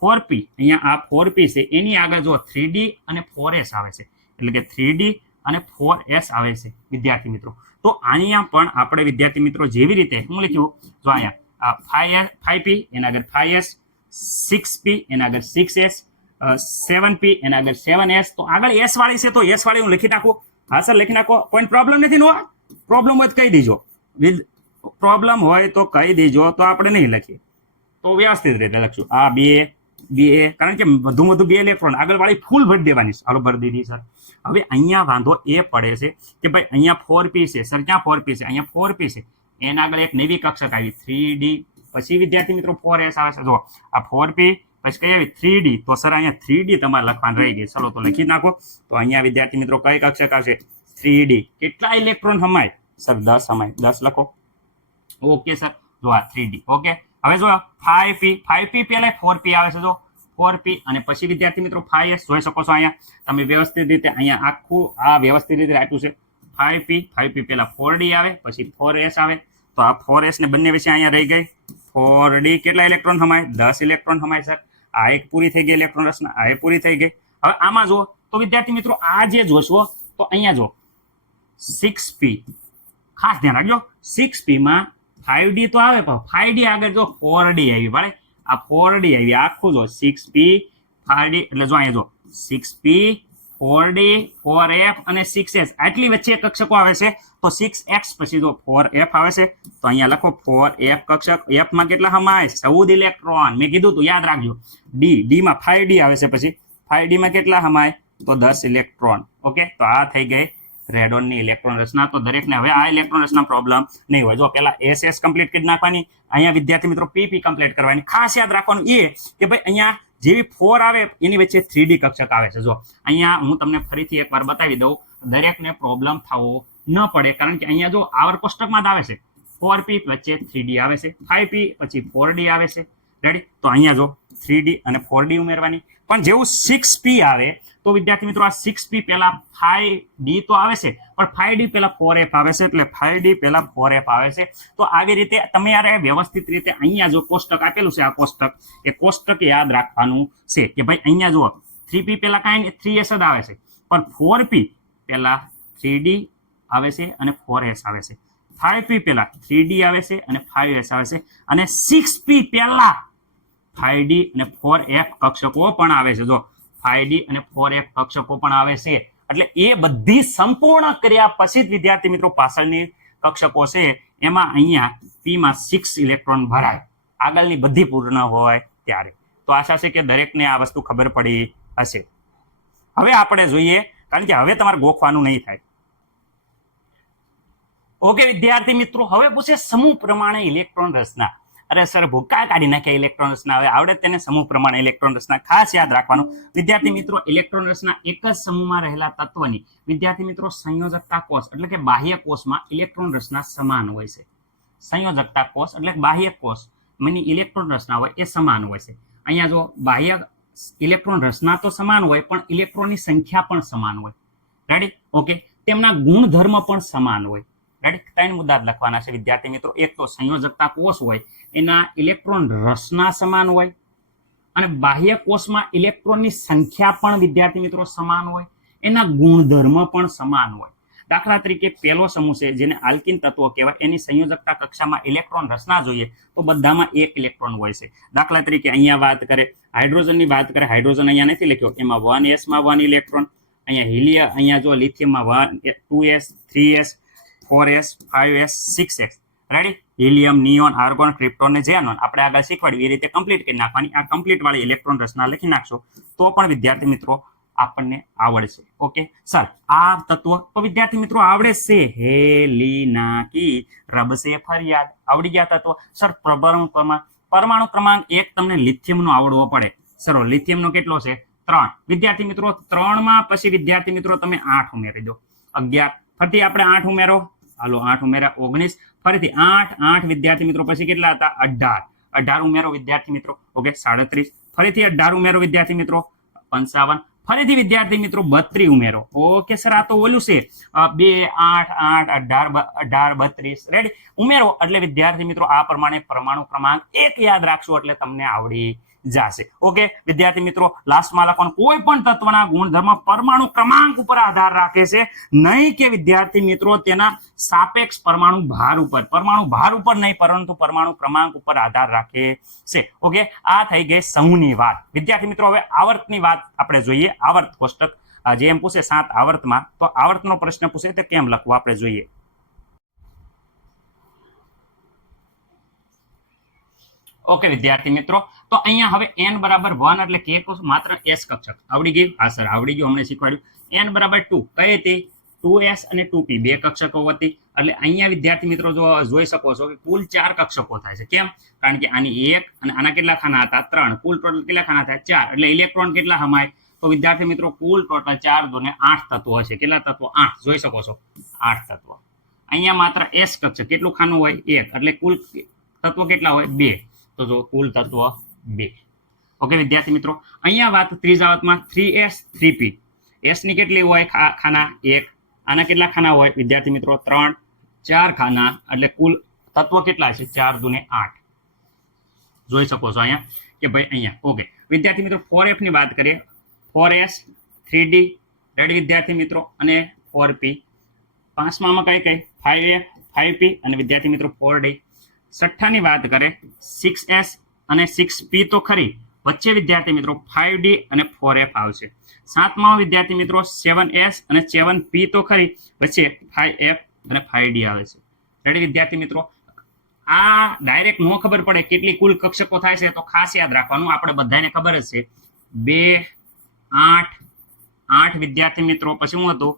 4p અહીંયા આ 4p છે એની આગળ જો 3d અને 4s આવે છે, એટલે કે 3d અને 4s આવે છે વિદ્યાર્થી મિત્રો. તો અહીંયા પણ આપણે વિદ્યાર્થી મિત્રો જેવી રીતે હું લખ્યું, જો અહીંયા 5p એના આગળ 5s, 6p એના આગળ 6s, 7p એના આગળ 7s. તો આગળ s વાળી છે તો s વાળી હું લખી નાખું. હા સર લખી નાખો, કોઈ પ્રોબ્લેમ નથી. નો પ્રોબ્લેમ હોય તો કહી દેજો, પ્રોબ્લેમ હોય તો કહી દેજો, તો આપણે નહીં લખીએ તો વ્યવસ્થિત રીતે લખશું. આ 2 કારણ કે વધુ 2 ઇલેક્ટ્રોન આગળ વાળી ફૂલ ભરી દેવાની છે. હાલો ભરી દીધી સર. હવે અહીંયા વાંધો એ પડે છે કે ભાઈ અહીંયા 4p છે. સર ક્યાં 4p છે? અહીંયા 4p છે. એના આગળ એક નવી કક્ષક આવી 3d, પછી વિદ્યાર્થી મિત્રો 4s આવે છે. જો આ 4p પછી કઈ આવી 3d. તો સર અહીંયા 3d તમારે લખવાનું રહી ગઈ. ચલો તો લખી નાખો. તો અહીંયા વિદ્યાર્થી મિત્રો કઈ કક્ષક આવશે? 3d. કેટલા ઇલેક્ટ્રોન હમાય? સર 10 હમાય. 10 લખો. ઓકે સર, જો આ 3d. ઓકે, હવે જો 5p પહેલા 4p આવે છે. જો 4p અને પછી વિદ્યાર્થી મિત્રો 5s જોઈ શકો છો. અહીંયા તમે વ્યવસ્થિત રીતે અહીંયા આખું આ વ્યવસ્થિત રીતે આપ્યું છે. 5p પહેલા 4d આવે, પછી 4s આવે. તો આ 4s ને બંને વચ્ચે અહીંયા રહી ગઈ 4d. કેટલા ઇલેક્ટ્રોન હમાય? 10 ઇલેક્ટ્રોન હમાય સર. આ એક પૂરી થઈ ગઈ ઇલેક્ટ્રોન રચના, આ પૂરી થઈ ગઈ. હવે આમાં જો તો વિદ્યાર્થી મિત્રો આ જે જોશો તો અહીંયા જો 6p, ખાસ ધ્યાન રાખજો 6p માં 5d તો આવે પણ 5d આગળ જો 4d આવી. બરાબર, આ 4d આવી આખું જો 6p 5d, એટલે જો અહીંયા જો 6p 4d 4f અને 6s આટલી વચ્ચે કક્ષકો આવે છે. તો 6x પછી જો 4f આવે છે. તો અહીંયા લખો 4f કક્ષક. f માં કેટલા હમાય? 14 ઇલેક્ટ્રોન. મેં કીધું તું યાદ રાખજો. d માં 5d આવે છે, પછી 5d માં કેટલા હમાય? તો 10 ઇલેક્ટ્રોન. ઓકે, તો આ થઈ ગઈ રેડોનની ઇલેક્ટ્રોન રચના. તો દરેકને હવે આ ઇલેક્ટ્રોન રચના પ્રોબ્લેમ નહીં હોય. જો પેલા SS કમ્પ્લીટ કરી નાખવાની, અહીંયા વિદ્યાર્થી મિત્રો PP કમ્પ્લીટ કરવાની. ખાસ યાદ રાખવાનું એ કે ભાઈ અહીંયા જેવી 4 આવે એની વચ્ચે 3D કક્ષક આવે છે. જો અહીંયા હું તમને ફરીથી એકવાર બતાવી દઉં, દરેકને પ્રોબ્લેમ થવો ન પડે, કારણ કે અહીંયા જો આવર કોષ્ટકમાં જ આવે છે. 4p વચ્ચે 3d આવે છે, 5p પછી 4d આવે છે. રેડી? તો અહીંયા જો 3d અને 4d ઉમેરવાની. પણ જેવું 6p આવે તો વિદ્યાર્થી મિત્રો આ 6p પહેલા 5d તો આવે છે, પણ 5d પહેલા 4f આવે છે, એટલે 5d પહેલા 4f આવે છે. તો આવી રીતે તમે યાર વ્યવસ્થિત રીતે અહીંયા જો કોષ્ટક આપેલું છે, આ કોષ્ટક, એ કોષ્ટક યાદ રાખવાનું છે કે ભાઈ અહીંયા જુઓ 3p પહેલા કાંઈ 3s જ આવે છે, પણ 4p પહેલા 3d આવે છે અને 4s આવે છે. 5p પહેલા 3d આવે છે અને 5s આવે છે, અને 6p પહેલા 5d અને 4f કક્ષકો પણ આવે છે. જો 5d અને 4f કક્ષકો પણ આવે છે, એટલે એ બધી સંપૂર્ણ કર્યા પછી જ વિદ્યાર્થી મિત્રો પાછળની કક્ષકો છે એમાં અહીંયા પીમાં 6 ઇલેક્ટ્રોન ભરાય, આગળની બધી પૂર્ણ હોય ત્યારે. તો આશા છે કે દરેકને આ વસ્તુ ખબર પડી હશે. હવે આપણે જોઈએ, કારણ કે હવે તમારે ગોખવાનું નહીં થાય. ઓકે વિદ્યાર્થી મિત્રો, હવે પૂછે સમૂહ પ્રમાણે ઇલેક્ટ્રોન રચના. અરે સર ભૂકા કાઢી નાખ્યા ઇલેક્ટ્રોન રચના. હવે આવડે તેને સમૂહ પ્રમાણે ઇલેક્ટ્રોન રચના. ખાસ યાદ રાખવાનું વિદ્યાર્થી મિત્રો, ઇલેક્ટ્રોન રચના એક જ સમૂહમાં રહેલા તત્વની વિદ્યાર્થી મિત્રો સંયોજકતા કોષ એટલે કે બાહ્ય કોષમાં ઇલેક્ટ્રોન રચના સમાન હોય છે. સંયોજકતા કોષ એટલે બાહ્ય કોષ ની ઇલેક્ટ્રોન રચના હોય એ સમાન હોય છે. અહીંયા જો બાહ્ય ઇલેક્ટ્રોન રચના તો સમાન હોય પણ ઇલેક્ટ્રોનની સંખ્યા પણ સમાન હોય. રેડી? ઓકે. તેમના ગુણધર્મ પણ સમાન હોય. રેડી? 3 મુદ્દા લખવાના છે વિદ્યાર્થી મિત્રો. એક તો સંયોજકતા કોષ હોય એના ઇલેક્ટ્રોન રચના સમાન હોય, અને બાહ્ય કોષમાં ઇલેક્ટ્રોનની સંખ્યા પણ વિદ્યાર્થી મિત્રો સમાન હોય, એના ગુણધર્મ પણ સમાન હોય. દાખલા તરીકે પહેલો સમૂહ છે જેને આલ્કિન તત્વો કહેવાય, એની સંયોજકતા કક્ષામાં ઇલેક્ટ્રોન રચના જોઈએ તો બધામાં 1 ઇલેક્ટ્રોન હોય છે. દાખલા તરીકે અહીંયા વાત કરે હાઇડ્રોજનની વાત કરે, હાઇડ્રોજન અહીંયા નથી લખ્યો, એમાં 1s માં 1 ઇલેક્ટ્રોન. અહીંયા હિલિયમ, અહીંયા જો લિથિયમમાં 2s 3s 4s 5s 6s. Ready? Helium, neon, argon, krypton ને ઝેનોન આપણે આગળ શીખવાડ્યું એ રીતે કમ્પ્લીટ કરી નાખવાની. આ કમ્પ્લીટ વાળી ઇલેક્ટ્રોન રચના લખી નાખશો તો પણ વિદ્યાર્થી મિત્રો આપણને આવડશે. ઓકે સર, આ તત્વ તો વિદ્યાર્થી મિત્રો આવડે છે. હેલિનાકી રબસે ફરિયાદ આવડી ગયા તત્વ. સર પરમાણુ ક્રમાંક 1 તમને લિથિયમનો આવડવો પડે. સર લિથિયમનો કેટલો છે? 3. વિદ્યાર્થી મિત્રો 3 માં પછી વિદ્યાર્થી મિત્રો તમે 8 ઉમેરી દો. 11. ફરીથી આપણે 8 ઉમેરો. હાલો 8 ઉમેરા 19. ફરીથી 8 વિદ્યાર્થી મિત્રો પછી કેટલા હતા? 18 ઉમેરો વિદ્યાર્થી મિત્રો. ઓકે 37. ફરીથી 18 ઉમેરો વિદ્યાર્થી મિત્રો 55. ફરીથી વિદ્યાર્થી મિત્રો 32 ઉમેરો. ઓકે સર આ તો ઓલું છે 2 8 8 18 32. રેડી? ઉમેરો એટલે વિદ્યાર્થી મિત્રો આ પ્રમાણે પરમાણુ ક્રમાંક 1 યાદ રાખશો એટલે તમને આવડી જશે. ઓકે વિદ્યાર્થી મિત્રો, લાસ્ટમાં લખવાનું કોઈ પણ તત્વના ગુણધર્મ પરમાણુ ક્રમાંક ઉપર આધાર રાખે છે, નહીં કે વિદ્યાર્થી મિત્રો તેના સાપેક્ષ પરમાણુ ભાર ઉપર નહીં, પરંતુ પરમાણુ ક્રમાંક ઉપર આધાર રાખે છે. ઓકે આ થઈ ગઈ સમૂહની વાત. વિદ્યાર્થી મિત્રો હવે આવર્તની વાત આપણે જોઈએ. આવર્ત કોષ્ટક જે એમ પૂછે 7 આવર્તમાં, તો આવર્તનો પ્રશ્ન પૂછે તો કેમ લખવું આપણે જોઈએ. ઓકે વિદ્યાર્થી મિત્રો, તો અહીંયા હવે n બરાબર 1 એટલે કે માત્ર s કક્ષક આવડી ગયું. હા સર આવડી ગયું, અમને શીખવાડ્યું. n બરાબર 2 કઈ હતી? 2s અને 2p બે કક્ષકો હતી. એટલે અહીંયા વિદ્યાર્થી મિત્રો જો જોઈ શકો છો કે કુલ 4 કક્ષકો થાય છે. કેમ? કારણ કે આની 1 અને આના કેટલા ખાના હતા? 3. કુલ ટોટલ કેટલા ખાના થાય? 4. એટલે ઇલેક્ટ્રોન કેટલા હમાય? તો વિદ્યાર્થી મિત્રો કુલ ટોટલ 4 દોને 8 તત્વો હશે. કેટલા તત્વો? 8. જોઈ શકો છો 8 તત્વો. અહીંયા માત્ર s કક્ષક કેટલું ખાનું હોય? 1. એટલે કુલ તત્વો કેટલા હોય? 2. તો જો કુલ તત્વ 2. ઓકે વિદ્યાર્થી મિત્રો, અહીંયા વાત ત્રીજા વાતમાં 3s 3p. s ની કેટલી હોય ખાના? 1. આના કેટલા ખાના હોય વિદ્યાર્થી મિત્રો? 3. 4 ખાના એટલે કુલ તત્વ કેટલા છે? 4 દુને 8. જોઈ શકો છો અહીંયા કે ભાઈ અહીંયા. ઓકે વિદ્યાર્થી મિત્રો 4f ની વાત કરીએ. 4s 3d. રેડી વિદ્યાર્થી મિત્રો? અને 4p. 5માં કઈ 5f 5p અને વિદ્યાર્થી મિત્રો 4d. 6ની વાત કરે 6s અને 6p તો ખરી, વચ્ચે વિદ્યાર્થી મિત્રો 5d અને 4f આવશે. 7માં વિદ્યાર્થી મિત્રો 7s અને 7p તો ખરી, વચ્ચે 5f અને 5d આવે છે. રેડી વિદ્યાર્થી મિત્રો? આ ડાયરેક્ટ નો ખબર પડે કેટલી કુલ કક્ષકો થાય છે તો ખાસ યાદ રાખવાનું, આપણે બધાને ખબર જ છે 2 8 વિદ્યાર્થી મિત્રો, પછી શું હતું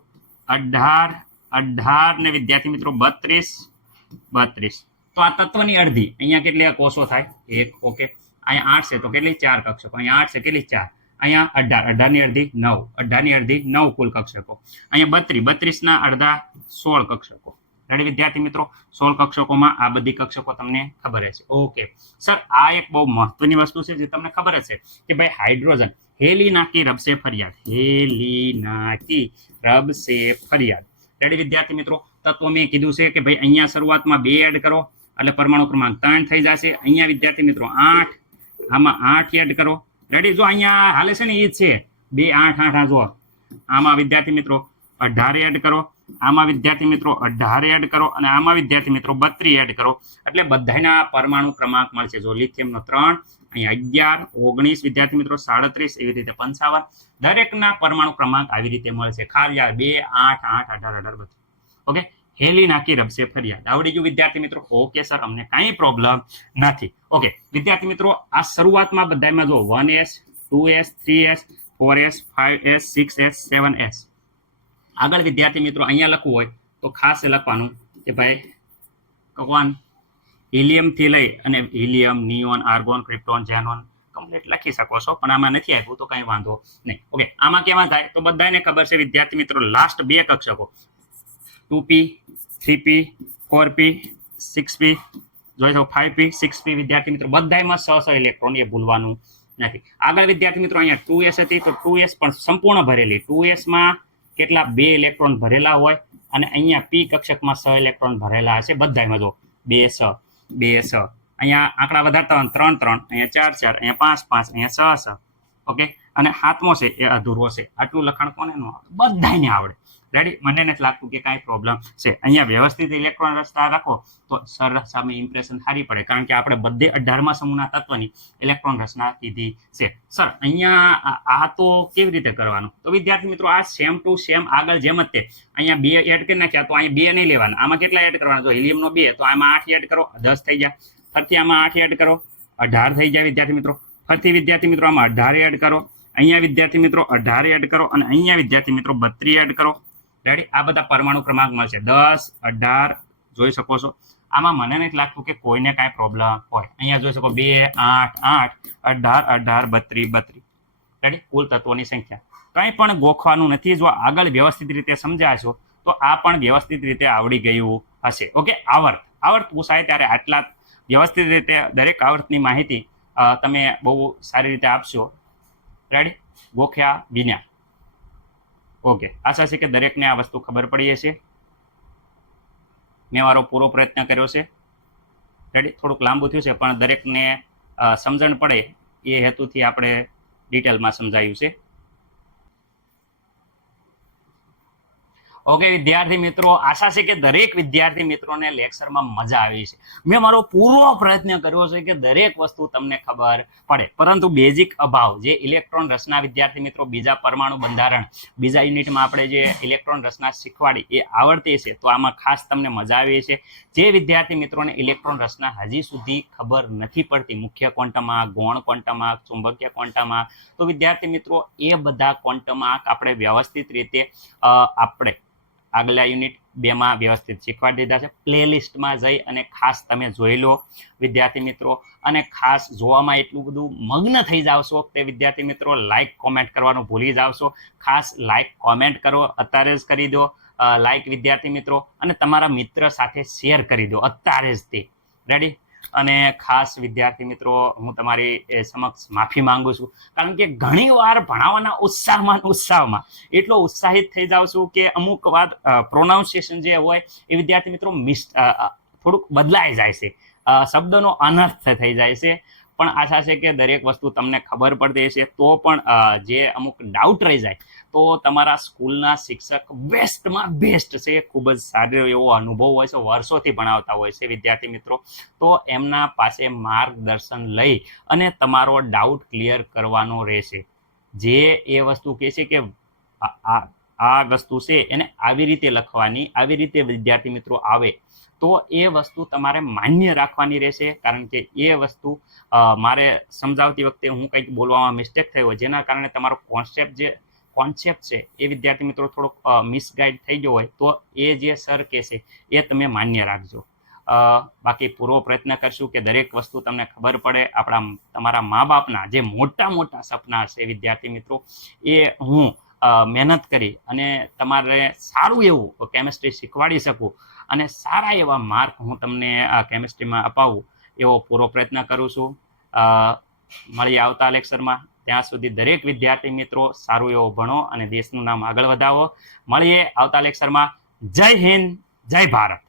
18 ને વિદ્યાર્થી મિત્રો 32. તો આ તત્વની અડધી અહીંયા કેટલી કોષો થાય? 1. ઓકે અહીંયા 8 છે તો કેટલી? 4 કક્ષકો. અહીંયા 8 છે કેટલી? 4. અહીંયા 18 ની અડધી 9. 18 ની અડધી 9 કુલ કક્ષકો. અહીંયા 32 ના અડધા 16 કક્ષકો. રેડી વિદ્યાર્થી મિત્રો? 16 કક્ષકોમાં આ બધી કક્ષકો તમને ખબર છે. ઓકે સર આ એક બહુ મહત્વની વસ્તુ છે જે તમને ખબર જ છે કે ભાઈ હાઇડ્રોજન હેલિનાકી રબસે ફરિયાદ. રેડી વિદ્યાર્થી મિત્રો? તત્વો મેં કીધું છે કે ભાઈ અહીંયા શરૂઆતમાં 2 એડ કરો એટલે પરમાણુ ક્રમાંક 3 થઈ જશે. અહીંયા વિદ્યાર્થી મિત્રો 8, આમાં 8 એડ કરો. રેડી? જો અહીંયા હાલે છે ને એ જ છે 2 8 8. જો આમાં વિદ્યાર્થી મિત્રો 18 એડ કરો, આમાં વિદ્યાર્થી મિત્રો 18 એડ કરો અને આમાં વિદ્યાર્થી મિત્રો 32 એડ કરો એટલે બધાના પરમાણુ ક્રમાંક મળશે. જો લિથિયમનો 3, અહીંયા 11 19 વિદ્યાર્થી મિત્રો 37 એવી રીતે 55. દરેકના પરમાણુ ક્રમાંક આવી રીતે મળશે. ખાલી 2 8 8 18 18 બધું. ઓકે હેલી નાખી રમશે ફરિયાદ. આવડી ગયું વિદ્યાર્થી મિત્રો? ઓકે સર, અમને કાંઈ પ્રોબ્લેમ નથી. ઓકે વિદ્યાર્થી મિત્રો, આ શરૂઆતમાં બધામાં જો 1s 2s 3s 4s 5s 6s 7s. આગળ વિદ્યાર્થી મિત્રો અહીંયા લખવું હોય તો ખાસ લખવાનું કે ભાઈ કોણ હિલિયમ થી લઈ અને helium, neon, argon, krypton, xenon complete લખી શકો છો, પણ આમાં નથી આપ્યું તો કંઈ વાંધો નહીં. ઓકે, આમાં કેવા થાય તો બધાને ખબર છે વિદ્યાર્થી મિત્રો, લાસ્ટ બે કક્ષકો 2p 3p 4p 6p જોઈ શકો 5p 6p વિદ્યાર્થી મિત્રો બધામાં 6 ઇલેક્ટ્રોન, એ ભૂલવાનું નથી. આગળ વિદ્યાર્થી મિત્રો અહીંયા 2s હતી તો 2s પણ સંપૂર્ણ ભરેલી. 2s માં કેટલા 2 ઇલેક્ટ્રોન ભરેલા હોય અને અહીંયા p કક્ષકમાં 6 ઇલેક્ટ્રોન ભરેલા હશે બધામાં. જો 2 6 અહીંયા આંકડા વધારતા હોય 3 3, અહીંયા 4 4, અહીંયા 5 5, અહીંયા 6 6. ઓકે, અને હાથમો છે એ અધૂરો છે. આટલું લખાણ કોને ન આવડે? બધાને આવડે. રેડી? મને નથી લાગતું કે કાંઈ પ્રોબ્લેમ છે. અહીંયા વ્યવસ્થિત ઇલેક્ટ્રોન રચના રાખો તો સર સામે ઇમ્પ્રેશન સારી પડે, કારણ કે આપણે બધે 18મા સમૂહના તત્વની ઇલેક્ટ્રોન રચના કીધી છે. સર અહીંયા આ તો કેવી રીતે કરવાનું? તો વિદ્યાર્થી મિત્રો આ સેમ ટુ સેમ આગળ જેમ જ તે અહીંયા 2 એડ કરી નાખ્યા તો અહીંયા 2 નહીં લેવાના. આમાં કેટલા એડ કરવાના? જો હિલિયમનો 2 તો આમાં 8 એડ કરો, 10 થઈ જાય. ફરીથી આમાં 8 એડ કરો, 18 થઈ જાય વિદ્યાર્થી મિત્રો. ફરીથી વિદ્યાર્થી મિત્રો આમાં 18 એડ કરો, અહીંયા વિદ્યાર્થી મિત્રો 18 એડ કરો અને અહીંયા વિદ્યાર્થી મિત્રો 32 એડ કરો. રેડી? આ બધા પરમાણુ ક્રમાંક મળશે 10 18 જોઈ શકો છો. આમાં મને નથી લાગતું કે કોઈને કાંઈ પ્રોબ્લેમ હોય. અહીંયા જોઈ શકો 2 8 8 18 18 32 32. રેડી? કુલ તત્વોની સંખ્યા. કંઈ પણ ગોખવાનું નથી. જો આગળ વ્યવસ્થિત રીતે સમજાશો તો આ પણ વ્યવસ્થિત રીતે આવડી ગયું હશે. ઓકે, આવર્ત પૂછાય ત્યારે આટલા વ્યવસ્થિત રીતે દરેક આવર્તની માહિતી તમે બહુ સારી રીતે આપશો. રેડી? ગોખ્યા વિના. ઓકે, આશા છે કે દરેકને આ વસ્તુ ખબર પડી હશે. મેં મારો પૂરો પ્રયત્ન કર્યો છે. રેડી? થોડુંક લાંબુ થયું છે પણ દરેકને સમજણ પડે એ હેતુથી આપણે ડિટેલમાં સમજાયું છે. ઓકે વિદ્યાર્થી મિત્રો, આશા છે કે દરેક વિદ્યાર્થી મિત્રોને લેક્ચરમાં મજા આવી છે. મેં મારો પૂરો પ્રયત્ન કર્યો છે કે દરેક વસ્તુ તમને ખબર પડે, પરંતુ બેઝિક અભાવ જે ઇલેક્ટ્રોન રચના વિદ્યાર્થી મિત્રો બીજા પરમાણુ બંધારણ બીજા યુનિટમાં આપણે જે ઇલેક્ટ્રોન રચના શીખવાડી એ આવડતી છે, તો આમાં ખાસ તમને મજા આવી છે. જે વિદ્યાર્થી મિત્રોને ઇલેક્ટ્રોન રચના હજી સુધી ખબર નથી પડતી, મુખ્ય ક્વોન્ટમમાં, ગૌણ ક્વોન્ટમમાં, ચુંબકીય ક્વોન્ટમમાં, તો વિદ્યાર્થી મિત્રો એ બધા ક્વોન્ટમમાં આપણે વ્યવસ્થિત રીતે આપણે આગલા યુનિટ 2માં વ્યવસ્થિત શીખવાડી દીધા છે. પ્લેલિસ્ટમાં જઈ અને ખાસ તમે જોઈ લો વિદ્યાર્થી મિત્રો, અને ખાસ જોવામાં એટલું બધું મગ્ન થઈ જાવશો કે વિદ્યાર્થી મિત્રો લાઇક કોમેન્ટ કરવાનું ભૂલી જાવશો. ખાસ લાઇક કોમેન્ટ કરો, અત્યારે જ કરી દો લાઇક વિદ્યાર્થી મિત્રો, અને તમારા મિત્ર સાથે શેર કરી દો અત્યારે જ તે. રેડી? અને ખાસ વિદ્યાર્થી મિત્રો હું તમારી સમક્ષ માફી માંગુ છું, કારણ કે ઘણી વાર ભણાવવાના ઉત્સાહમાં એટલો ઉત્સાહિત થઈ જાઉં છું કે અમુક વાત પ્રોનાઉન્સિએશન જે હોય એ વિદ્યાર્થી મિત્રો થોડુંક બદલાઈ જાય છે, શબ્દનો અનર્થ થઈ જાય છે. પણ આશા છે કે દરેક વસ્તુ તમને ખબર પડતી હશે. તો પણ જે અમુક ડાઉટ રહી જાય તો તમારા સ્કૂલના શિક્ષક બેસ્ટમાં બેસ્ટ છે, ખૂબ જ સારો એવો અનુભવ હોય છે, વર્ષોથી ભણાવતા હોય છે વિદ્યાર્થી મિત્રો, તો એમના પાસે માર્ગદર્શન લઈ અને તમારો ડાઉટ ક્લિયર કરવાનો રહેશે. જે એ વસ્તુ કહે છે કે આ વસ્તુ છે એને આવી રીતે લખવાની, આવી રીતે વિદ્યાર્થી મિત્રો આવે તો એ વસ્તુ તમારે માન્ય રાખવાની રહેશે, કારણ કે એ વસ્તુ મારે સમજાવતી વખતે હું કંઈક બોલવામાં મિસ્ટેક થઈ હોય જેના કારણે તમારો કોન્સેપ્ટ છે એ વિદ્યાર્થી મિત્રો થોડોક મિસગાઈડ થઈ ગયો હોય તો એ જે સર કહેશે એ તમે માન્ય રાખજો. બાકી પૂરો પ્રયત્ન કરશું કે દરેક વસ્તુ તમને ખબર પડે. તમારા મા બાપના જે મોટા સપના છે વિદ્યાર્થી મિત્રો, એ હું મહેનત કરી અને તમારે સારું એવું કેમિસ્ટ્રી શીખવાડી શકું અને સારા એવા માર્ક હું તમને આ કેમિસ્ટ્રીમાં અપાવું એવો પૂરો પ્રયત્ન કરું છું. મળીએ આવતા લેક્ચરમાં. ત્યાં સુધી દરેક વિદ્યાર્થી મિત્રો સારું એવો ભણો અને દેશનું નામ આગળ વધાવો. મળીએ આવતા લેક્ચરમાં. જય હિન્દ, જય ભારત.